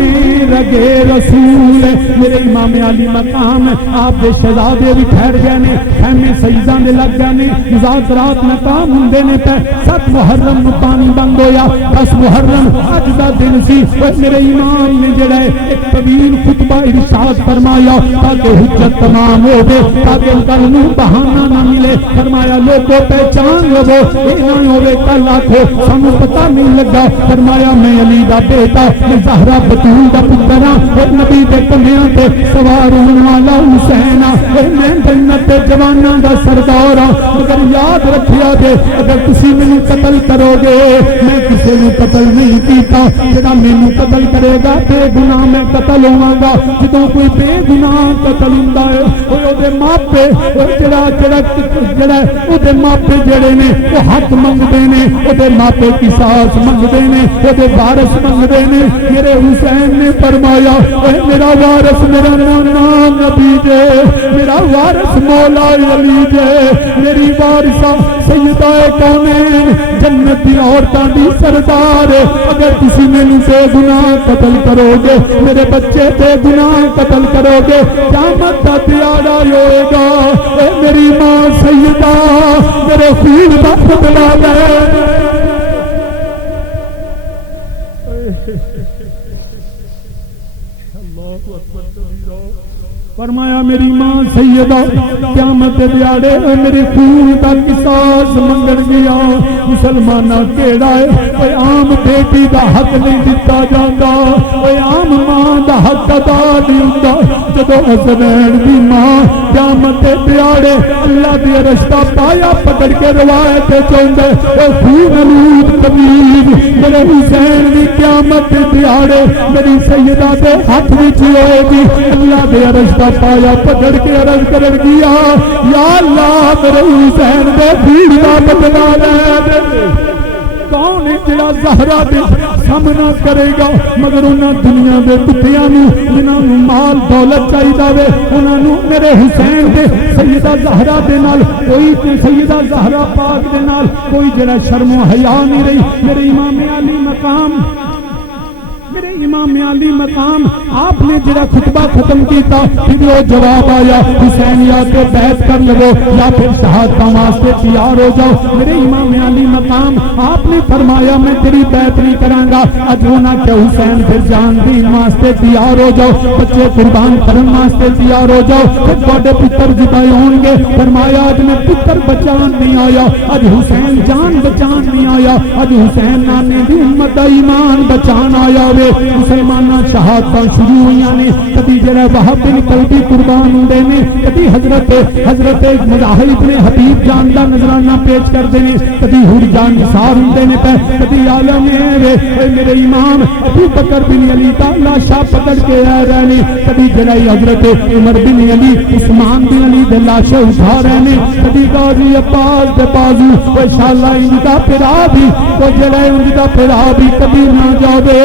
رگے رسول میرے امام علی مقام آپ دے شہزادے بھی ٹھہر گئے نے خیمے سجدہ دے لگ گئے نے ذات رات مقام ہوندے نے تے 7 محرم نو پانی بند ہویا 10 محرم اج دا دن سی میرے امام نے جڑا ایک طویل خطبہ ارشاد فرمایا تاکہ حجت تمام ہو گئے تاکہ کل نو بہانہ نہ ملے فرمایا لوگوں پہچان لو اے نہ ہوے کل آکھو سانوں پتہ نہیں لگا فرمایا میں علی دا بیٹا میں زہرا بتول دا پتر ہاں اور نبی دے کنیاں تے سوار ہونے والا حسین ہاں اور میں جنت دے جواناں دا سردار ہاں مگر یاد رکھیا جے اگر تسی مینوں قتل کرو گے میں کسے نوں قتل نہیں کیتا جڑا مینوں قتل کرے گا بے گناہ میں قتل ہوواں گا جدوں کوئی بے گناہ قتل ہوندا ہے او دے ماپے او جڑا او دے ماپے جڑے نے او حق منگدے نے او دے ماپے قصاص منگدے نے او دے وارث منگدے نے میرے حسین نے فرمایا اے میرا وارث میرا نام نبی جے میرا وارث مولا علی جے میری وارثہ سیدہ کونین جنت دی عورتاں دی سردار اگر کسی مینوں بے گناہ قتل کرو گے میرے بچے بے گناہ قتل کرو گے قیامت دا دیاڑا ہوئے گا اے میری ماں سیدہ میرے خون دا بدلہ لے فرمایا میری ماں سیدہ قیامت دیاڑے میرے خون دا قصاص منگن گیا مسلمانہ کیڑا ہے اے عام بیٹی دا حق نہیں دتا جاندا اے عام ماں دا حق ادا نہیں ہوندا جدوں حسنین دی ماں قیامت دیاڑے اللہ دی رشتہ پایا پکڑ کے روایت چوندے اے خون آلود کبیر میرے حسین دی قیامت دیاڑے میری سیدہ دے ہاتھ وچ ہوئے گی اللہ دے رشتہ پایا پکڑ کے عرض کر گیا یا اللہ میرے حسین دے بھیڑ دا بدلہ لے دے کون جڑا زہرا دے سامنا کرے گا مگر انہاں دنیا دے کتیاں نوں جنہاں نوں مال دولت چاہیدا وے انہاں نوں میرے حسین دے سیدہ زہرا دے نال کوئی سیدہ زہرا پاک دے نال کوئی جڑا شرم و حیا نہیں رہی میرے امام علی مقام میرے امام علی مقام آپ نے جڑا خطبہ ختم کیتا پھر وہ جواب آیا حسین یا تو بیعت کر لو یا پھر شہادت واسطے تیار ہو جاؤ میرے امام علی مقام آپ نے فرمایا میں تیری بیعت نہیں کراں گا اج ہونا کہ حسین پھر جان دین واسطے تیار ہو جاؤ بچے قربان کرن واسطے تیار ہو جاؤ پھر تواڈے پتر جدائے ہون گے فرمایا اج میں پتر بچان نہیں آیا اج حسین جان بچان نہیں آیا اج حسین نانے دی امت دا ایمان بچان آیا وے مسلمانہ شہادتاں شروع ہوئیاں نے کبھی جڑا وہاب بن کلبی قربان ہوندے نے کبھی حضرت مجاہد ابن حبیب جان دا نذرانہ پیش کردے نے کبھی ہور جان نثار ہوندے نے کبھی عالم اے میرے امام ابو بکر بن علی دا لاشا پکڑ کے آ رہے نے کبھی جڑا حضرت عمر بن علی عثمان بن علی دے لاشا اٹھا رہے نے کبھی غازی عباس دے بازو انشاءاللہ ان دا پھرا بھی وہ جڑا ان دا پھرا بھی کبھی نہ جاوے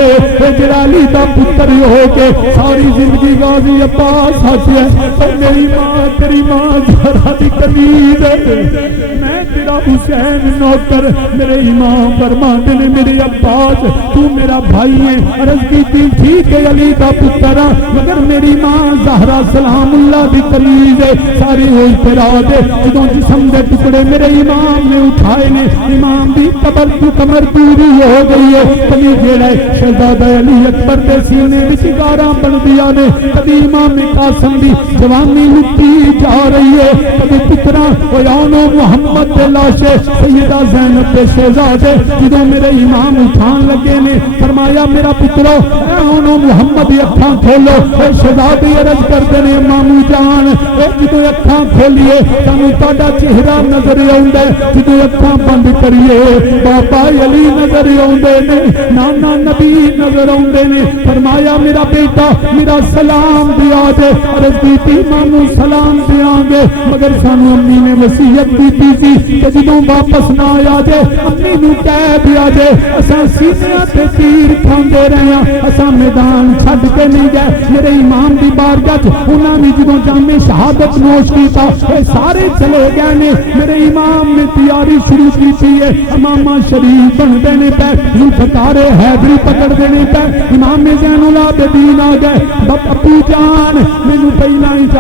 جڑا علی دا پتر ہو کے ساری زندگی غازی عباس ہسیا میری ماں تیری ماں زہرا دی کبیر میں تیرا حسین نوکر میرے امام فرماتے نے میرے عباس تو میرا بھائی ہے عرض کی تھی کہ علی دا پتر مگر میری ماں زہرا سلام اللہ دی کبیر ساری ہوئی پھرا دے جدوں جسم دے ٹکڑے میرے امام نے اٹھائے نے امام دی قبر تو کمر پوری ہو گئی ہے کبھی جڑا شہزادہ علی اکبر دے سینے وچ گاراں بن دیا نے کبھی امام قاسم دی جوانی لٹی جا رہی ہے کبھی پتراں ویانو محمد دے لاشے سیدہ زینب دے شہزادے جدوں میرے امام اٹھان لگے نے فرمایا میرا پترو ویانو محمد دی اکھاں کھولو اے شہزادی عرض کردے نے مامو جان اے جدوں اکھاں کھولیے تانوں تہاڈا چہرہ نظر آوندا ہے جدوں اکھاں بند کریے بابا علی نظر آوندے نے نانا نبی نظر آوندے نے فرمایا میرا بیٹا میرا سلام دیا دے عرض کی مامو سلام دیاں گے مگر سانو امی نے وصیت کی تھی کہ جدوں واپس نہ آیا جے امی نو کہہ دیا جے اساں سینیاں تے تیر کھاندے رہے ہاں اساں میدان چھڈ کے نہیں گئے میرے امام دی بارگاہ انہاں نے جدوں جام شہادت نوش کیتا اے سارے چلے گئے نے میرے امام نے تیاری شروع کی ہے امامہ شریف بنتے نے پہ ذوالفقار حیدری پکڑ دینے پہ امام زین العابدین آ گئے ابو جان مینوں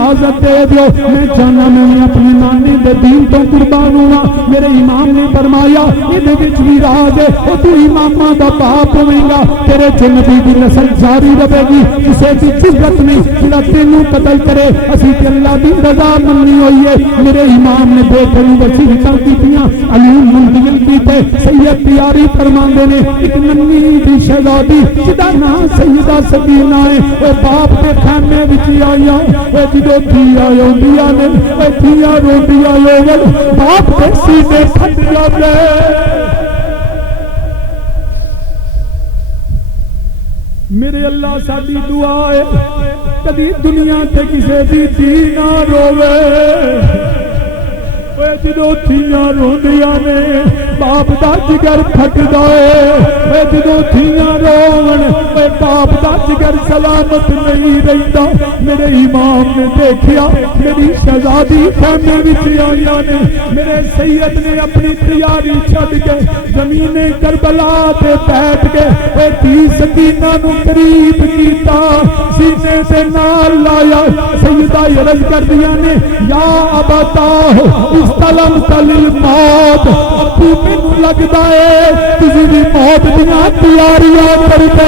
اجازت دے دیو میں چاہنا میں اپنی نانی دے دین تو قربان ہوا. میرے امام نے فرمایا یہ وچ بھی راز ہے او تو اماماں دا باپ ہوے گا تیرے چ نبی دی نسل جاری رہے گی. کسے دی عزت نہیں جڑا تینوں قتل کرے. اسی تے اللہ دی رضا مننی ہوئی ہے. میرے امام نے بے کری وصیتاں کیتیاں علی منتقل کیتے. سید تیاری فرماندے نے ایک ننھی دی شہزادی جدا نام سیدہ سکینہ ہے او باپ دے خیمے وچ آیا او جدوں تھی آیاں نے او تھیاں روندیاں لوگ باپ دے سینے پھٹ جاندے. میرے اللہ ساری دعا ہے کدی دنیا تے کسے دی دھی نہ روے. جدو تھیاں روندیاں نے باپ دا جگر پھٹدا ہے. جدو تھیاں رون باپ دا جگر سلامت نہیں رہندا. میرے امام نے دیکھیا میری شہزادی خیمے وچ آئیاں نے. میرے سید نے اپنی تیاری چھڈ کے زمین کربلا تے بیٹھ کے اے تھی سکینہ نو قریب کیتا سینے سے نال لایا. سیدہ عرض کردیاں نے یا ابتا استلمت للموت. ابو مینوں لگدا ہے تسی بھی موت دیاں تیاریاں کرتے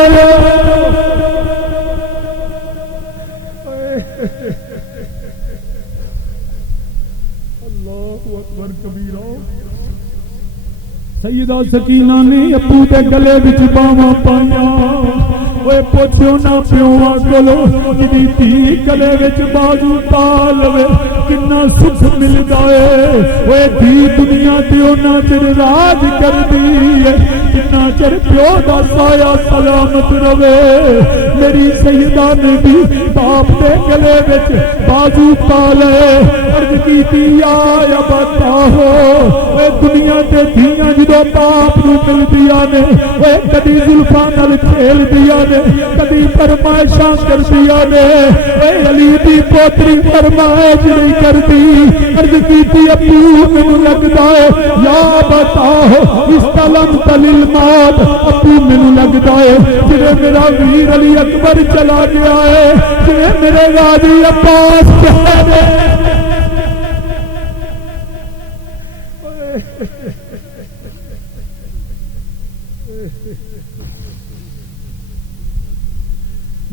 اللہ اکبر کبیرہ. سیدہ سکینہ نے ابو دے گلے وچ باواں پائیاں. اوے پوچھو نہ پیواں کولو جدی تھی گلے وچ بازو پا لوے کنا سکھ ملدا ہے. اوے تھی دنیا تے انہاں چر راج کردی ہے کنا چر پیو دا سایہ سلامت رہے. میری سیدہ نے بھی باپ دے گلے وچ بازو پا لے عرض کیتی یا بتا ہو اے دنیا تے دھیاں جدوں باپ نو ملدیاں نے اے کدی زلفاں نال کھیل دیاں نے کدی فرمائشاں کردیاں نے. اے علی دی پوتری فرمائش نہیں کردی. عرض کیتی ابو مینوں لگدا ہے یا بتا ہو استلمت للموت. ابو مینوں لگدا ہے جے میرا ویر علی اکبر چلا گیا ہے جے میرے غازی عباس چلے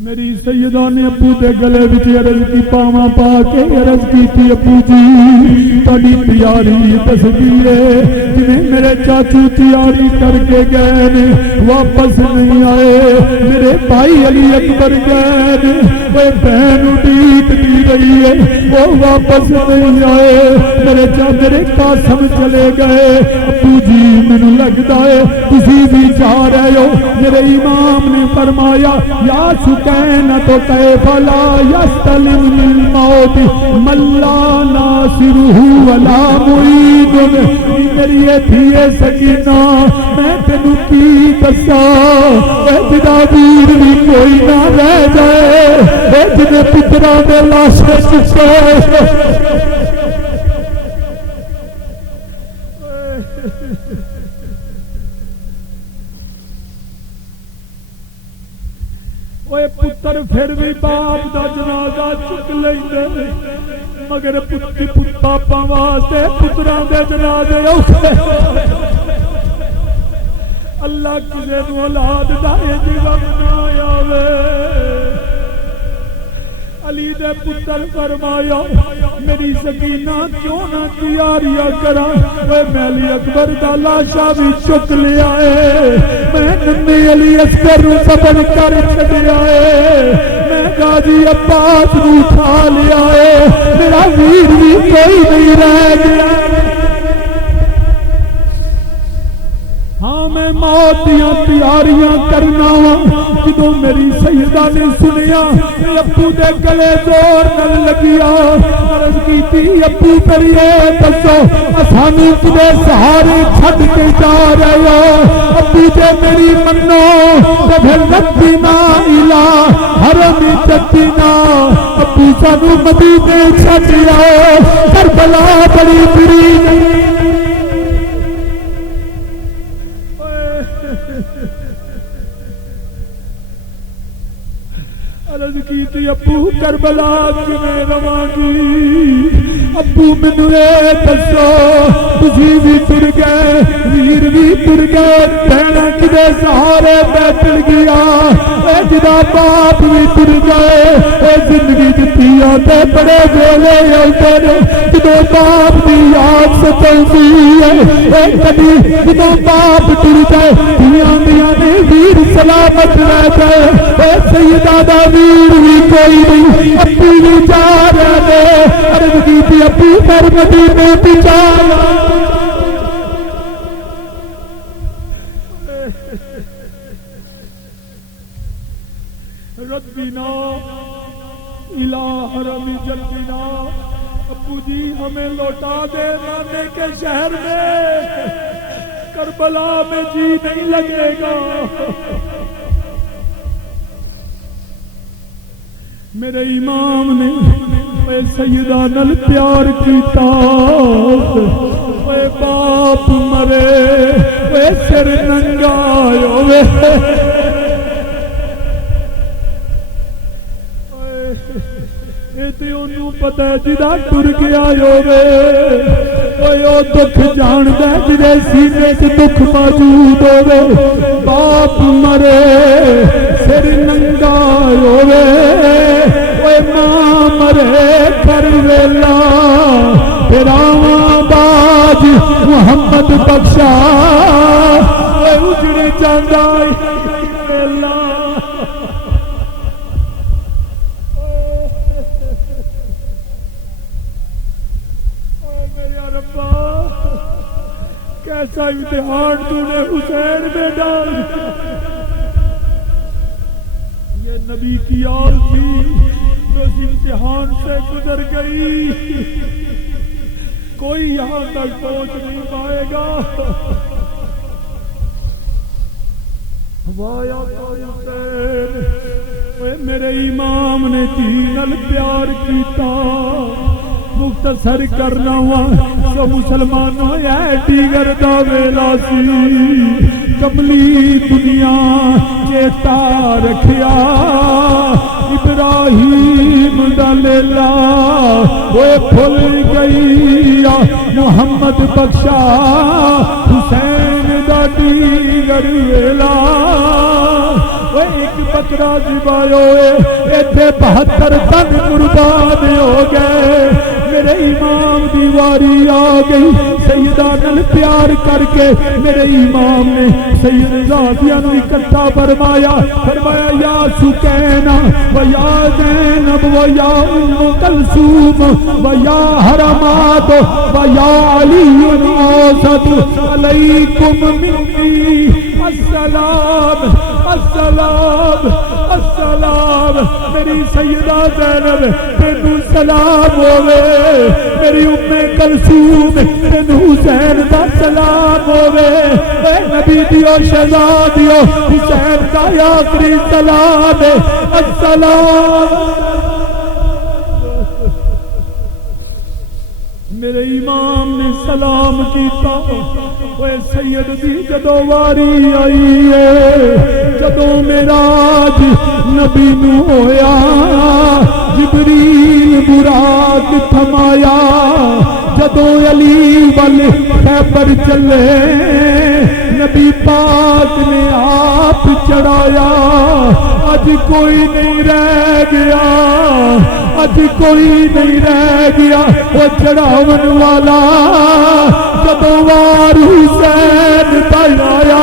میری سیدہ نے ابو دے گلے وچ عرض کی پاواں پا کے عرض کیتی ابو جی تہاڈی تیاری دسدی ہے جویں میرے چاچو تیاری کر کے گئے نے واپس نہیں آئے. میرے بھائی علی اکبر گئے نے وہ بہن اڈیکتی رہی ہے وہ واپس نہیں آئے. میرے چاچے قاسم چلے گئے. ابو جی مینوں لگدا ہے تسی بھی جا رہے ہو. میرے امام نے فرمایا یا تو کیف لا یستلم للموت من لا ناصرہ ولا معید. میری تھیے سکینہ میں تینوں کی دساں تیرا ویر بھی کوئی نہ رہ جائے جنہیں پتراں دے لاشے سکے. پتر پھر بھی باپ دا جنازہ چک لیندے مگر پاپا واسطے پتراں دے جنازے اوکھے. اللہ کسے نوں اولاد دا انتظام نہ آوے. علی دے پتر فرمایا میری سکینہ کیوں نہ تیاریاں کرا. میں علی اکبر دا لاشا بھی چک لیا ہے. میں ننھے علی اصغر نوں سبن کر چھڈیا ہے. میں غازی عباس نوں اٹھا لیا ہے. میرا ویر بھی کوئی نہیں رہ گیا. ہاں میں موت دیاں تیاریاں کرنا وا. جدوں میری سیدہ نے سنیا ابو دے گلے زور نال لگیا. عرض کیتی ابو کریے دسو اسانوں کدے سہارے چھڈ کے جا رہے ہو. ابو جے میری منو تے پھر لبینا الہ حرم تکینا. ابو سانوں مدینے چھڈ آؤ کربلا بڑی بری نہیں. عرض کی تھی ابو کربلا میں رواں گی، ابو مینوں اے دسو تسی بھی تر گئے، ویر بھی تر گئے، بہنا کدے سہارے بیٹھ گیا، اے جدا باپ بھی تر گئے، اے زندگی دتی آتے بڑے ویلے آتے نے جدوں باپ دی یاد ستاؤندی ہے، اے کدی جدوں باپ ٹر جائے دھیاں دیاں نے ویر سلامت رہ جائے، اے سیدہ دا ویر بھی کوئی نہیں، ابھی بھی جا رہے نے، عرض کی تھی ابھی پر مدینے بھی جا ردنا الہ حرم جلدنا، ابو جی ہمیں لوٹا دے نانے کے شہر میں، کربلا میں جی نہیں لگے گا۔ میرے امام نے اے سیدہ نل پیار کیتا، اے باپ مرے اے سر ننگا ہوئے، تے انہوں پتہ ہے جدا ٹر گیا ہوئے، او دکھ جاندے جدے سینے سے دکھ موجود ہوئے، باپ مرے سر ننگا ہوئے، اے ماں مرے کر ویلا، پھر آواں باج محمد بخشا، اے اجڑ جاندا ویلا۔ کیسا امتحان تو نے حسین میں ڈال، یہ نبی کی آل تھی جو اس امتحان سے گزر گئی، کوئی یہاں تک پہنچ نہیں پائے گا۔ وایا حسین، اے میرے امام نے دینل پیار کیتا، مختصر کرنا ہوا تو مسلمانوں ایٹی گردہ ویلا سی، کملی دنیا چیتا رکھیا، ابراہیم دا لیلا وہ بھول گئی، محمد بخشا حسین دا دیگر ویلا، وہ ایک بکرا ذبح ہوئے، ایتھے 72 تن قربان ہو گئے، میرے امام دیواری آ گئی، سیدہ نل پیار کر کے میرے امام نے سید زادیہ نو اکٹھا فرمایا، فرمایا یا سکینہ و یا زینب و یا ام کلثوم و یا حرمات و یا علی اوسط، علیکم منی السلام السلام السلام، میری سیدہ زینب تینوں سلام ہوئے، میری ام کلثوم تینوں حسین دا سلام ہوئے، اے نبی دیو شہزادیو حسین کا آخری سلام ہے، السلام۔ میرے امام نے سلام کیتا، اے سید دی جدو واری آئی ہے، جدو معراج نبی نو ہویا، جبریل براق تھمایا، جدو علی ول خیبر چلے، نبی پاک نے آپ چڑھایا، اج کوئی نہیں رہ گیا، اج کوئی نہیں رہ گیا، وہ چڑھاون والا جدو وار حسین آیا،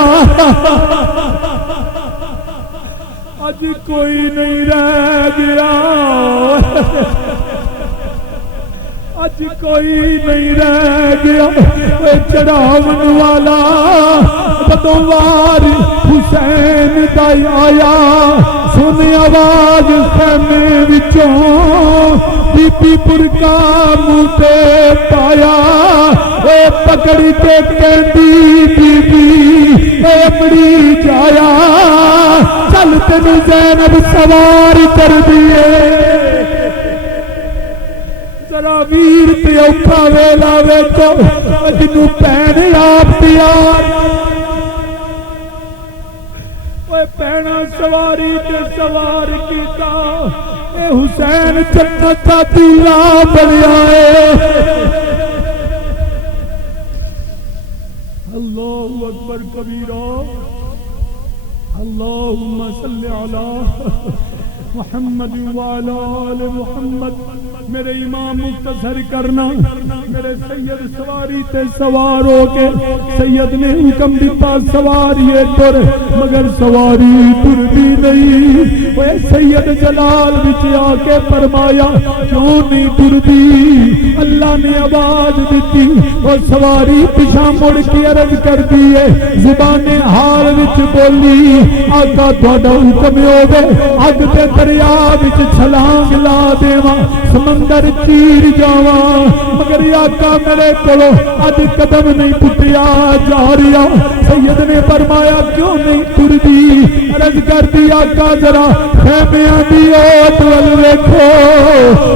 اج کوئی نہیں رہ گیا، اج کوئی نہیں رہ گیا، وہ چڑھاون والا جدو وار حسین آیا، سن آواز خیمے وچوں بی بی برکا منہ تے پایا، اے پکڑی تے کہندی بی بی اے اپنی جایا، چل تینوں زینب سوار کر دیے، ذرا ویر تے اوکھا ویلا ویکھو، جنوں بہن آپ پیار، پینا سواری تے سوار کیتا اے حسین جنت دا دلہا بنیا ہے اللہ اکبر کبیرہ اللہم صلی علی محمد وعلی آل محمد میرے امام مختصر کرنا میرے سید سواری تے سوار ہو کے سید نے حکم دیتا سواری تر مگر سواری تر بھی نہیں وہ سید جلال بچ آ کے فرمایا کیوں نہیں تردی اللہ نے آواز دیتی وہ سواری پیچھا مڑ کے عرض کر دیے زبان حال وچ بولی آقا تہاڈا حکم ہوے اگ تے دریا وچ چھلانگ لا دیواں سمندر چیر جاواں مگر آقا میرے کولو اج قدم نہیں پٹیا جا رہا سید نے فرمایا کیوں نہیں تردی عرض کر دی آقا ذرا خیمیاں دی اوٹ ول ویکھو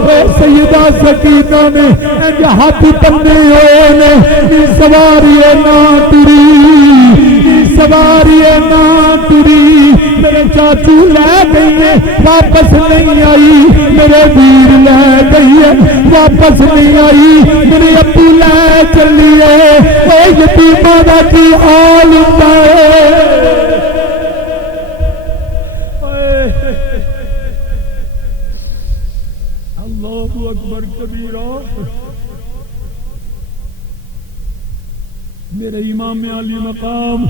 اے سیدہ سکینہ نے انج ہاتھ تنے ہوئے نے سواری نہ تری سواری نہ تری میرے چاچو لے گئی ہے واپس نہیں آئی میرے ویر لے گئی ہے واپس نہیں آئی میرے ابو لے چلی ہے وہ یتیماں دا کی حال ہوندا ہے اللہ اکبر کبیرہ میرے امام علی مقام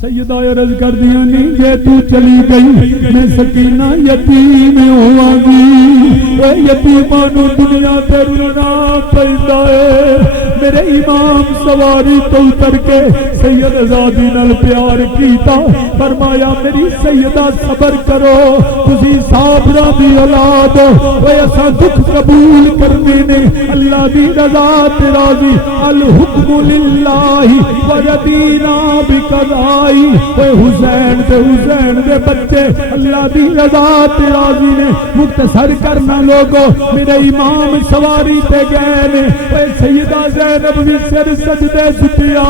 سیدہ عرض کر دیا نہیں جے تو چلی گئی میں سکینہ یتیم ہوا گی وہ یتیمانو دنیا تے رونا پڑتا ہے میرے امام سواری تو اتر کے سید آزادی نال پیار کیتا فرمایا میری سیدہ صبر کرو تسی صابرہ دی اولاد وہ ایسا دکھ قبول کرنے نے اللہ دی رضا تے راضی الحکم للہ ویدینا بقضائی اے حسین دے بچے اللہ دی رضا تے راضی نے مختصر کرنا لوگو میرے امام سواری تے گئے نے اے سیدہ زینب بھی سر سجدے چھپیا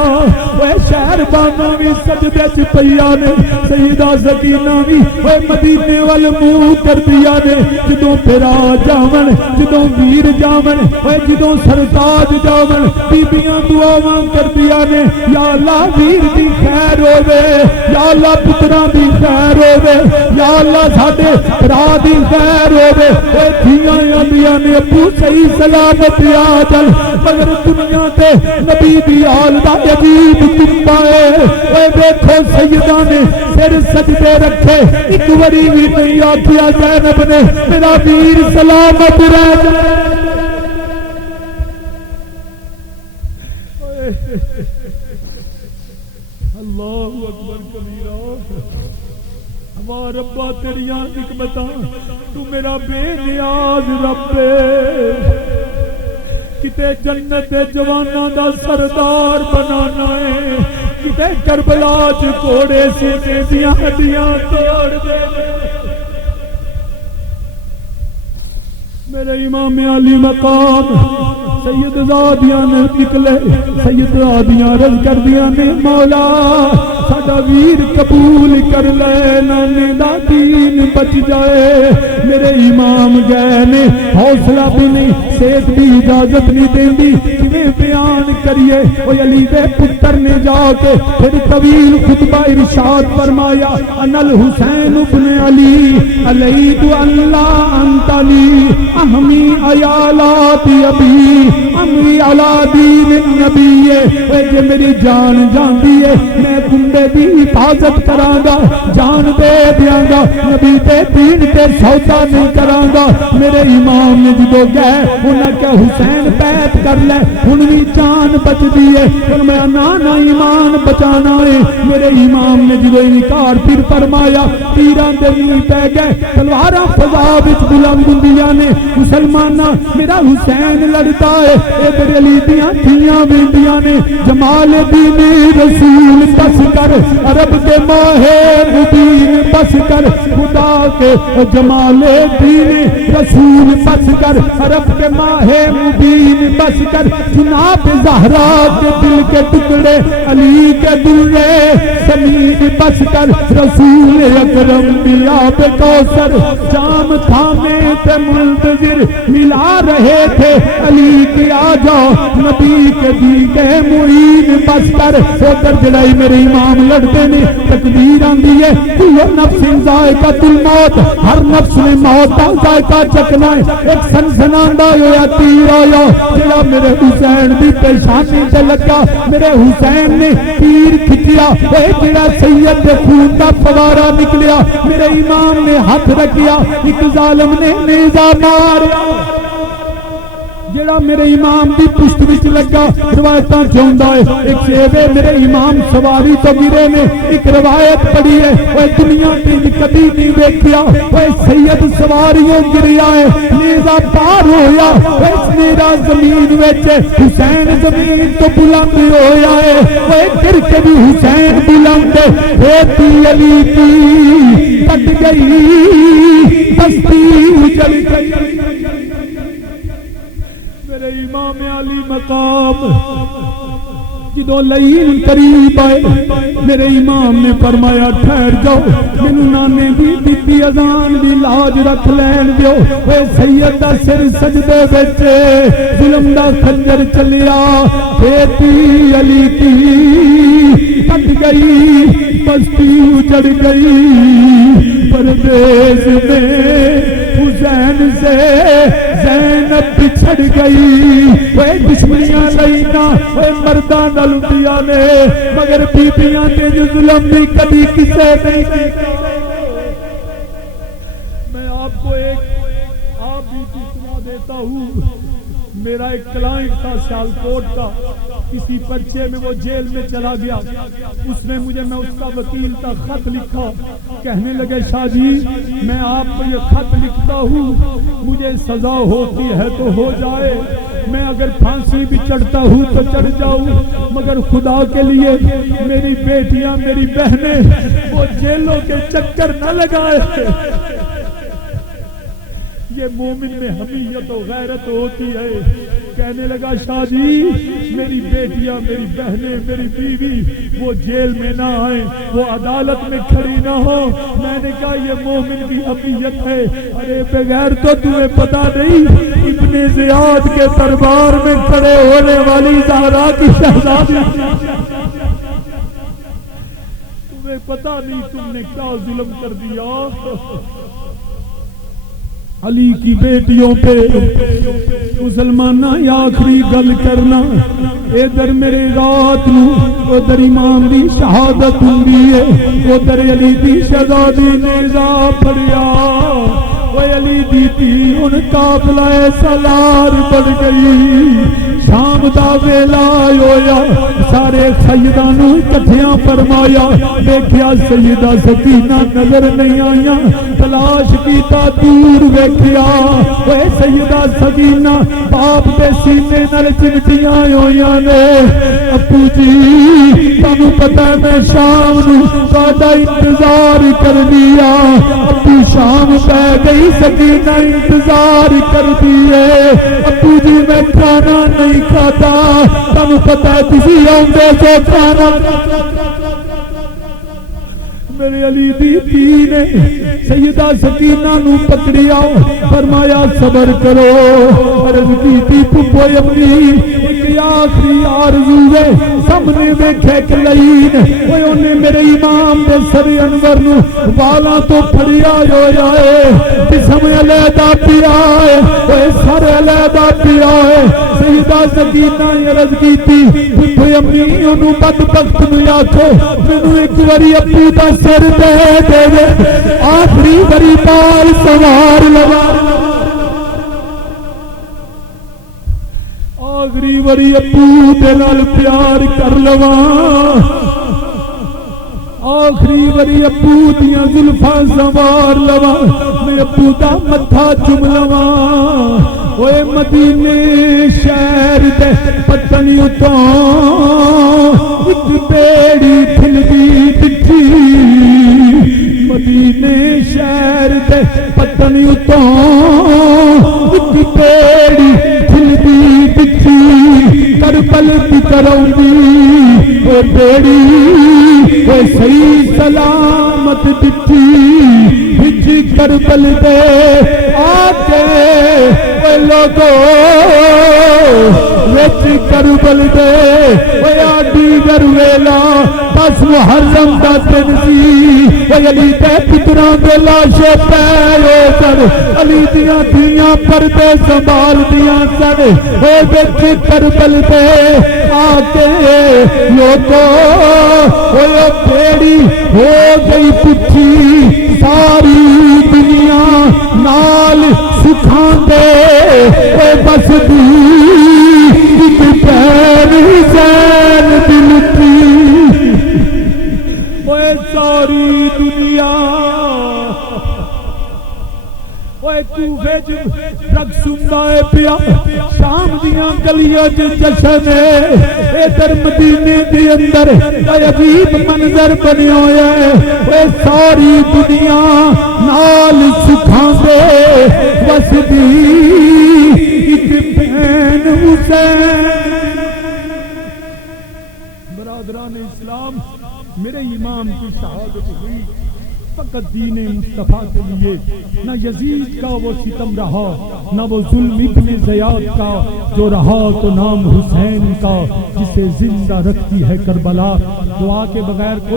اے شہر بانو بھی سجدے چھپیا نے سیدہ سکینہ بھی اے مدینے وال منہ کر دیا نے جدوں پھرا جاون جدوں ویر جاون اے جدوں سرتاج جاون بیبیاں دعاواں کر دیا نے یا اللہ ویر دی خیر ہوے یا اللہ پتراں دی خیر ہوے یا اللہ ساڈے بھرا دی خیر ہوے اے دھیاں آندیاں نے ابو صحیح سلامت آ چل مگر دنیا تے نبی دی آل دا عجیب چپا ہے اے دیکھو سیدہ نے سر سجدے رکھے ایک وری بھی نہیں آکھیا زینب نے میرا ویر سلامت رہ جائے اللہ اکبر کبیرہ ہمارا ربا تیریاں حکمتاں تو میرا بے نیاز رب کتے جنت جواناں دا سردار بنانا ہے کتے کربلا چ کوڑے سینے دیاں ہڈیاں توڑ دے میرے امام علی مقام سید زادیاں نے نکلے سید زادیاں رض کر دیا نے مولا ساڈا ویر قبول کر لے نانے دا دین بچ جائے میرے امام گئے نے حوصلہ بھی نہیں صحت بھی اجازت نہیں دیندی کیویں بیان کریے او علی دے پتر نے جا کے پھر طویل خطبہ ارشاد فرمایا انا الحسین ابن علی علیت اللہ انت علی اہمی عیالات ابی امری علی دین النبی اے جے میری جان جاندی ہے میں کنڈے دی حفاظت کراں گا جان دے دیاں گا نبی تے دین تے سودا نہیں کراں گا میرے امام نے جدو گئے انہاں کہ حسین بیعت کر لے ہن وی جان بچدی ہے فرمایا نا ایمان بچانا ہے میرے امام نے جدو انکار پھر فرمایا تیراں دے نہیں پے گئے تلواراں فضا وچ بلند ہوندیاں نے مسلماناں میرا حسین لڑتا ہے ادھر علی دیاں دھیاں ویندیاں نے جمال دین رسول بس کر عرب کے ماہ مبین بس کر خدا کے جمال دین رسول بس کر عرب کے ماہ مبین بس کر جناب زہرا کے دل کے ٹکڑے علی کے دلے زمین بس کر رسول اکرم دیا پہ کوثر جام تھامے تے منتظر ملا رہے تھے علی کی آجا نبی کے دیدے معین بس کر ادھر جڑائی میرے امام لڑتے نے تکبیر آندی ہے کل نفس ذائقۃ الموت ہر نفس نے موت کا ذائقہ چکنا ہے ایک سنسناندہ ہویا تیر آیا جڑا میرے حسین دی پیشانی تے لگا میرے حسین نے تیر کھچیا اے جڑا سید دے خون دا فوارہ نکلیا میرے امام نے ہاتھ رکھیا ایک ظالم نے نیزہ ماریا جڑا میرے امام دی پشت وچ لگا روایتاں کیوندا ہے ایک شیوے میرے امام سواری تو گرے نے ایک روایت پڑھی ہے اوے دنیا تے کبھی نہیں ویکھیا اوے سید سواریوں گریا ہے نیزہ پار ہویا اس نیرا زمین وچ حسین زمین تو بلند ہویا ہے اوے گر کے بھی حسین بلند ہوتی علی کی پٹ گئی بستی اجڑ گئی میرے امام علی مقام جدو لین قریب آئے میرے امام نے فرمایا ٹھہر جاؤ مینوں نانے دی بیٹی اذان دی لاج رکھ لین دیو اے سید دا سر سجدے وچ ظلم دا خنجر چلیا بیٹی علی کی کٹ گئی بستی اجڑ گئی پردیس میں حسین سے زینب بچھڑ گئی وہ دشمنیاں لینا وہ مرداں نال لٹیا نے مگر بیبیاں تے جو ظلم بھی کبھی کسے نہیں کیتا میں آپ کو ایک بیٹی سنا دیتا ہوں میرا ایک کلائنٹ تھا سیالکوٹ کا کسی پرچے میں وہ جیل میں چلا گیا اس نے مجھے میں اس کا وکیل تھا خط لکھا کہنے لگے شاہ جی میں آپ کو یہ خط لکھتا ہوں مجھے سزا ہوتی ہے تو ہو جائے میں اگر پھانسی بھی چڑھتا ہوں تو چڑھ جاؤں مگر خدا کے لیے میری بیٹیاں میری بہنیں وہ جیلوں کے چکر نہ لگائے یہ مومن میں حمیت و غیرت ہوتی ہے کہنے لگا شاہ جی میری بیٹیاں میری بہنیں میری بیوی وہ جیل میں نہ آئیں وہ عدالت میں کھڑی نہ ہو میں نے کہا یہ مومن کی حمیت ہے ارے بغیر تو تمہیں پتا نہیں ابن زیاد کے دربار میں کھڑے ہونے والی زہرا کی شہزادی تمہیں پتا نہیں تم نے کیا ظلم کر دیا علی کی بیٹیوں پہ مسلمانہ یا آخری گل کرنا ادھر میرے رات نو ادھر امام دی شہادت ہوندی ہے ادھر علی دی شہزادی نیزہ پھڑیا وہ علی دی تھی ان قافلہ سالار بڑھ گئی شام دا ویلا ہویا سارے سیداں نو کٹھیاں فرمایا دیکھیا سیدہ سکینہ نظر نہیں آیا تلاش کیتا دور ویکھیا اے سیدہ سکینہ باپ دے سینے نال چمٹیاں ہویاں نے ابو جی تانوں پتہ ہے میں شام نو تہاڈا انتظار کرنی آ ابو شام پہ گئی سکینہ انتظار کردی ہے ابو جی میں کھانا نہیں کھاتا تم پتہ ہے کسی آندے سے کھانا میرے علی دی نے سیدہ سکینہ نو پکڑیا فرمایا صبر کرو عرض کی پھپھو اپنی ایک آخری آرزو ہے سامنے ویکھے کہ لین اوے اونے میرے امام دے سر انور نو والاں تو پھڑیا ہویا ہے جسم علیحدہ پیا ہے اوے سر علیحدہ پیا ہے سیدہ سکینہ نے عرض کیتی پھپھو اپنی اونوں بدبخت نو آکھو مینوں ایک واری ابو دا سر دے دے آخری بری بال سوار لگا آخری بری ابو دے نال پیار کر لواں آخری بری ابو دیاں زلفاں سوار لواں میں ابو دا متھا چوم لواں اوے مدینے شہر دے پٹنی اتوں ایک بیڑی پھلدی دکھی مدینے شہر دے پتن اتوں ایک بیڑی کھلدی دکھی کربل دی کروندی وہ بیڑی وہ صحیح سلامت دکھی بچ کربل دے آتے وہ لوگوں وچ کربل دے وہ آدھی گرویلا بس محرم دا دن سی وہ علی دے پتراں دے لاشے پے کر علی دیاں دھیاں پردے سنبھال دیاں سن وہ وچ کربل دے آ کے لوگوں وہ بیڑی ہو گئی پچھی ساری دنیا نال سکھاں دے وہ بس دی ایک پیر حسین دل کی وہ ساری دنیا کوفے رقص ہوندا ہے پیا شام دیاں گلیاں جشن ہے ادھر مدینے دے اندر عجیب منظر بنیا ہویا ہے اے ساری دنیا نال سکھاندے وسدی ایک بہن حسین برادران اسلام میرے امام کی شہادت ہوئی فقط دین مصطفیٰ کے لیے نہ یزید کا وہ ستم رہا نہ وہ ظلم ابن زیاد کا جو رہا تو نام حسین کا جسے زندہ رکھتی ہے کربلا دعا کے بغیر کوئی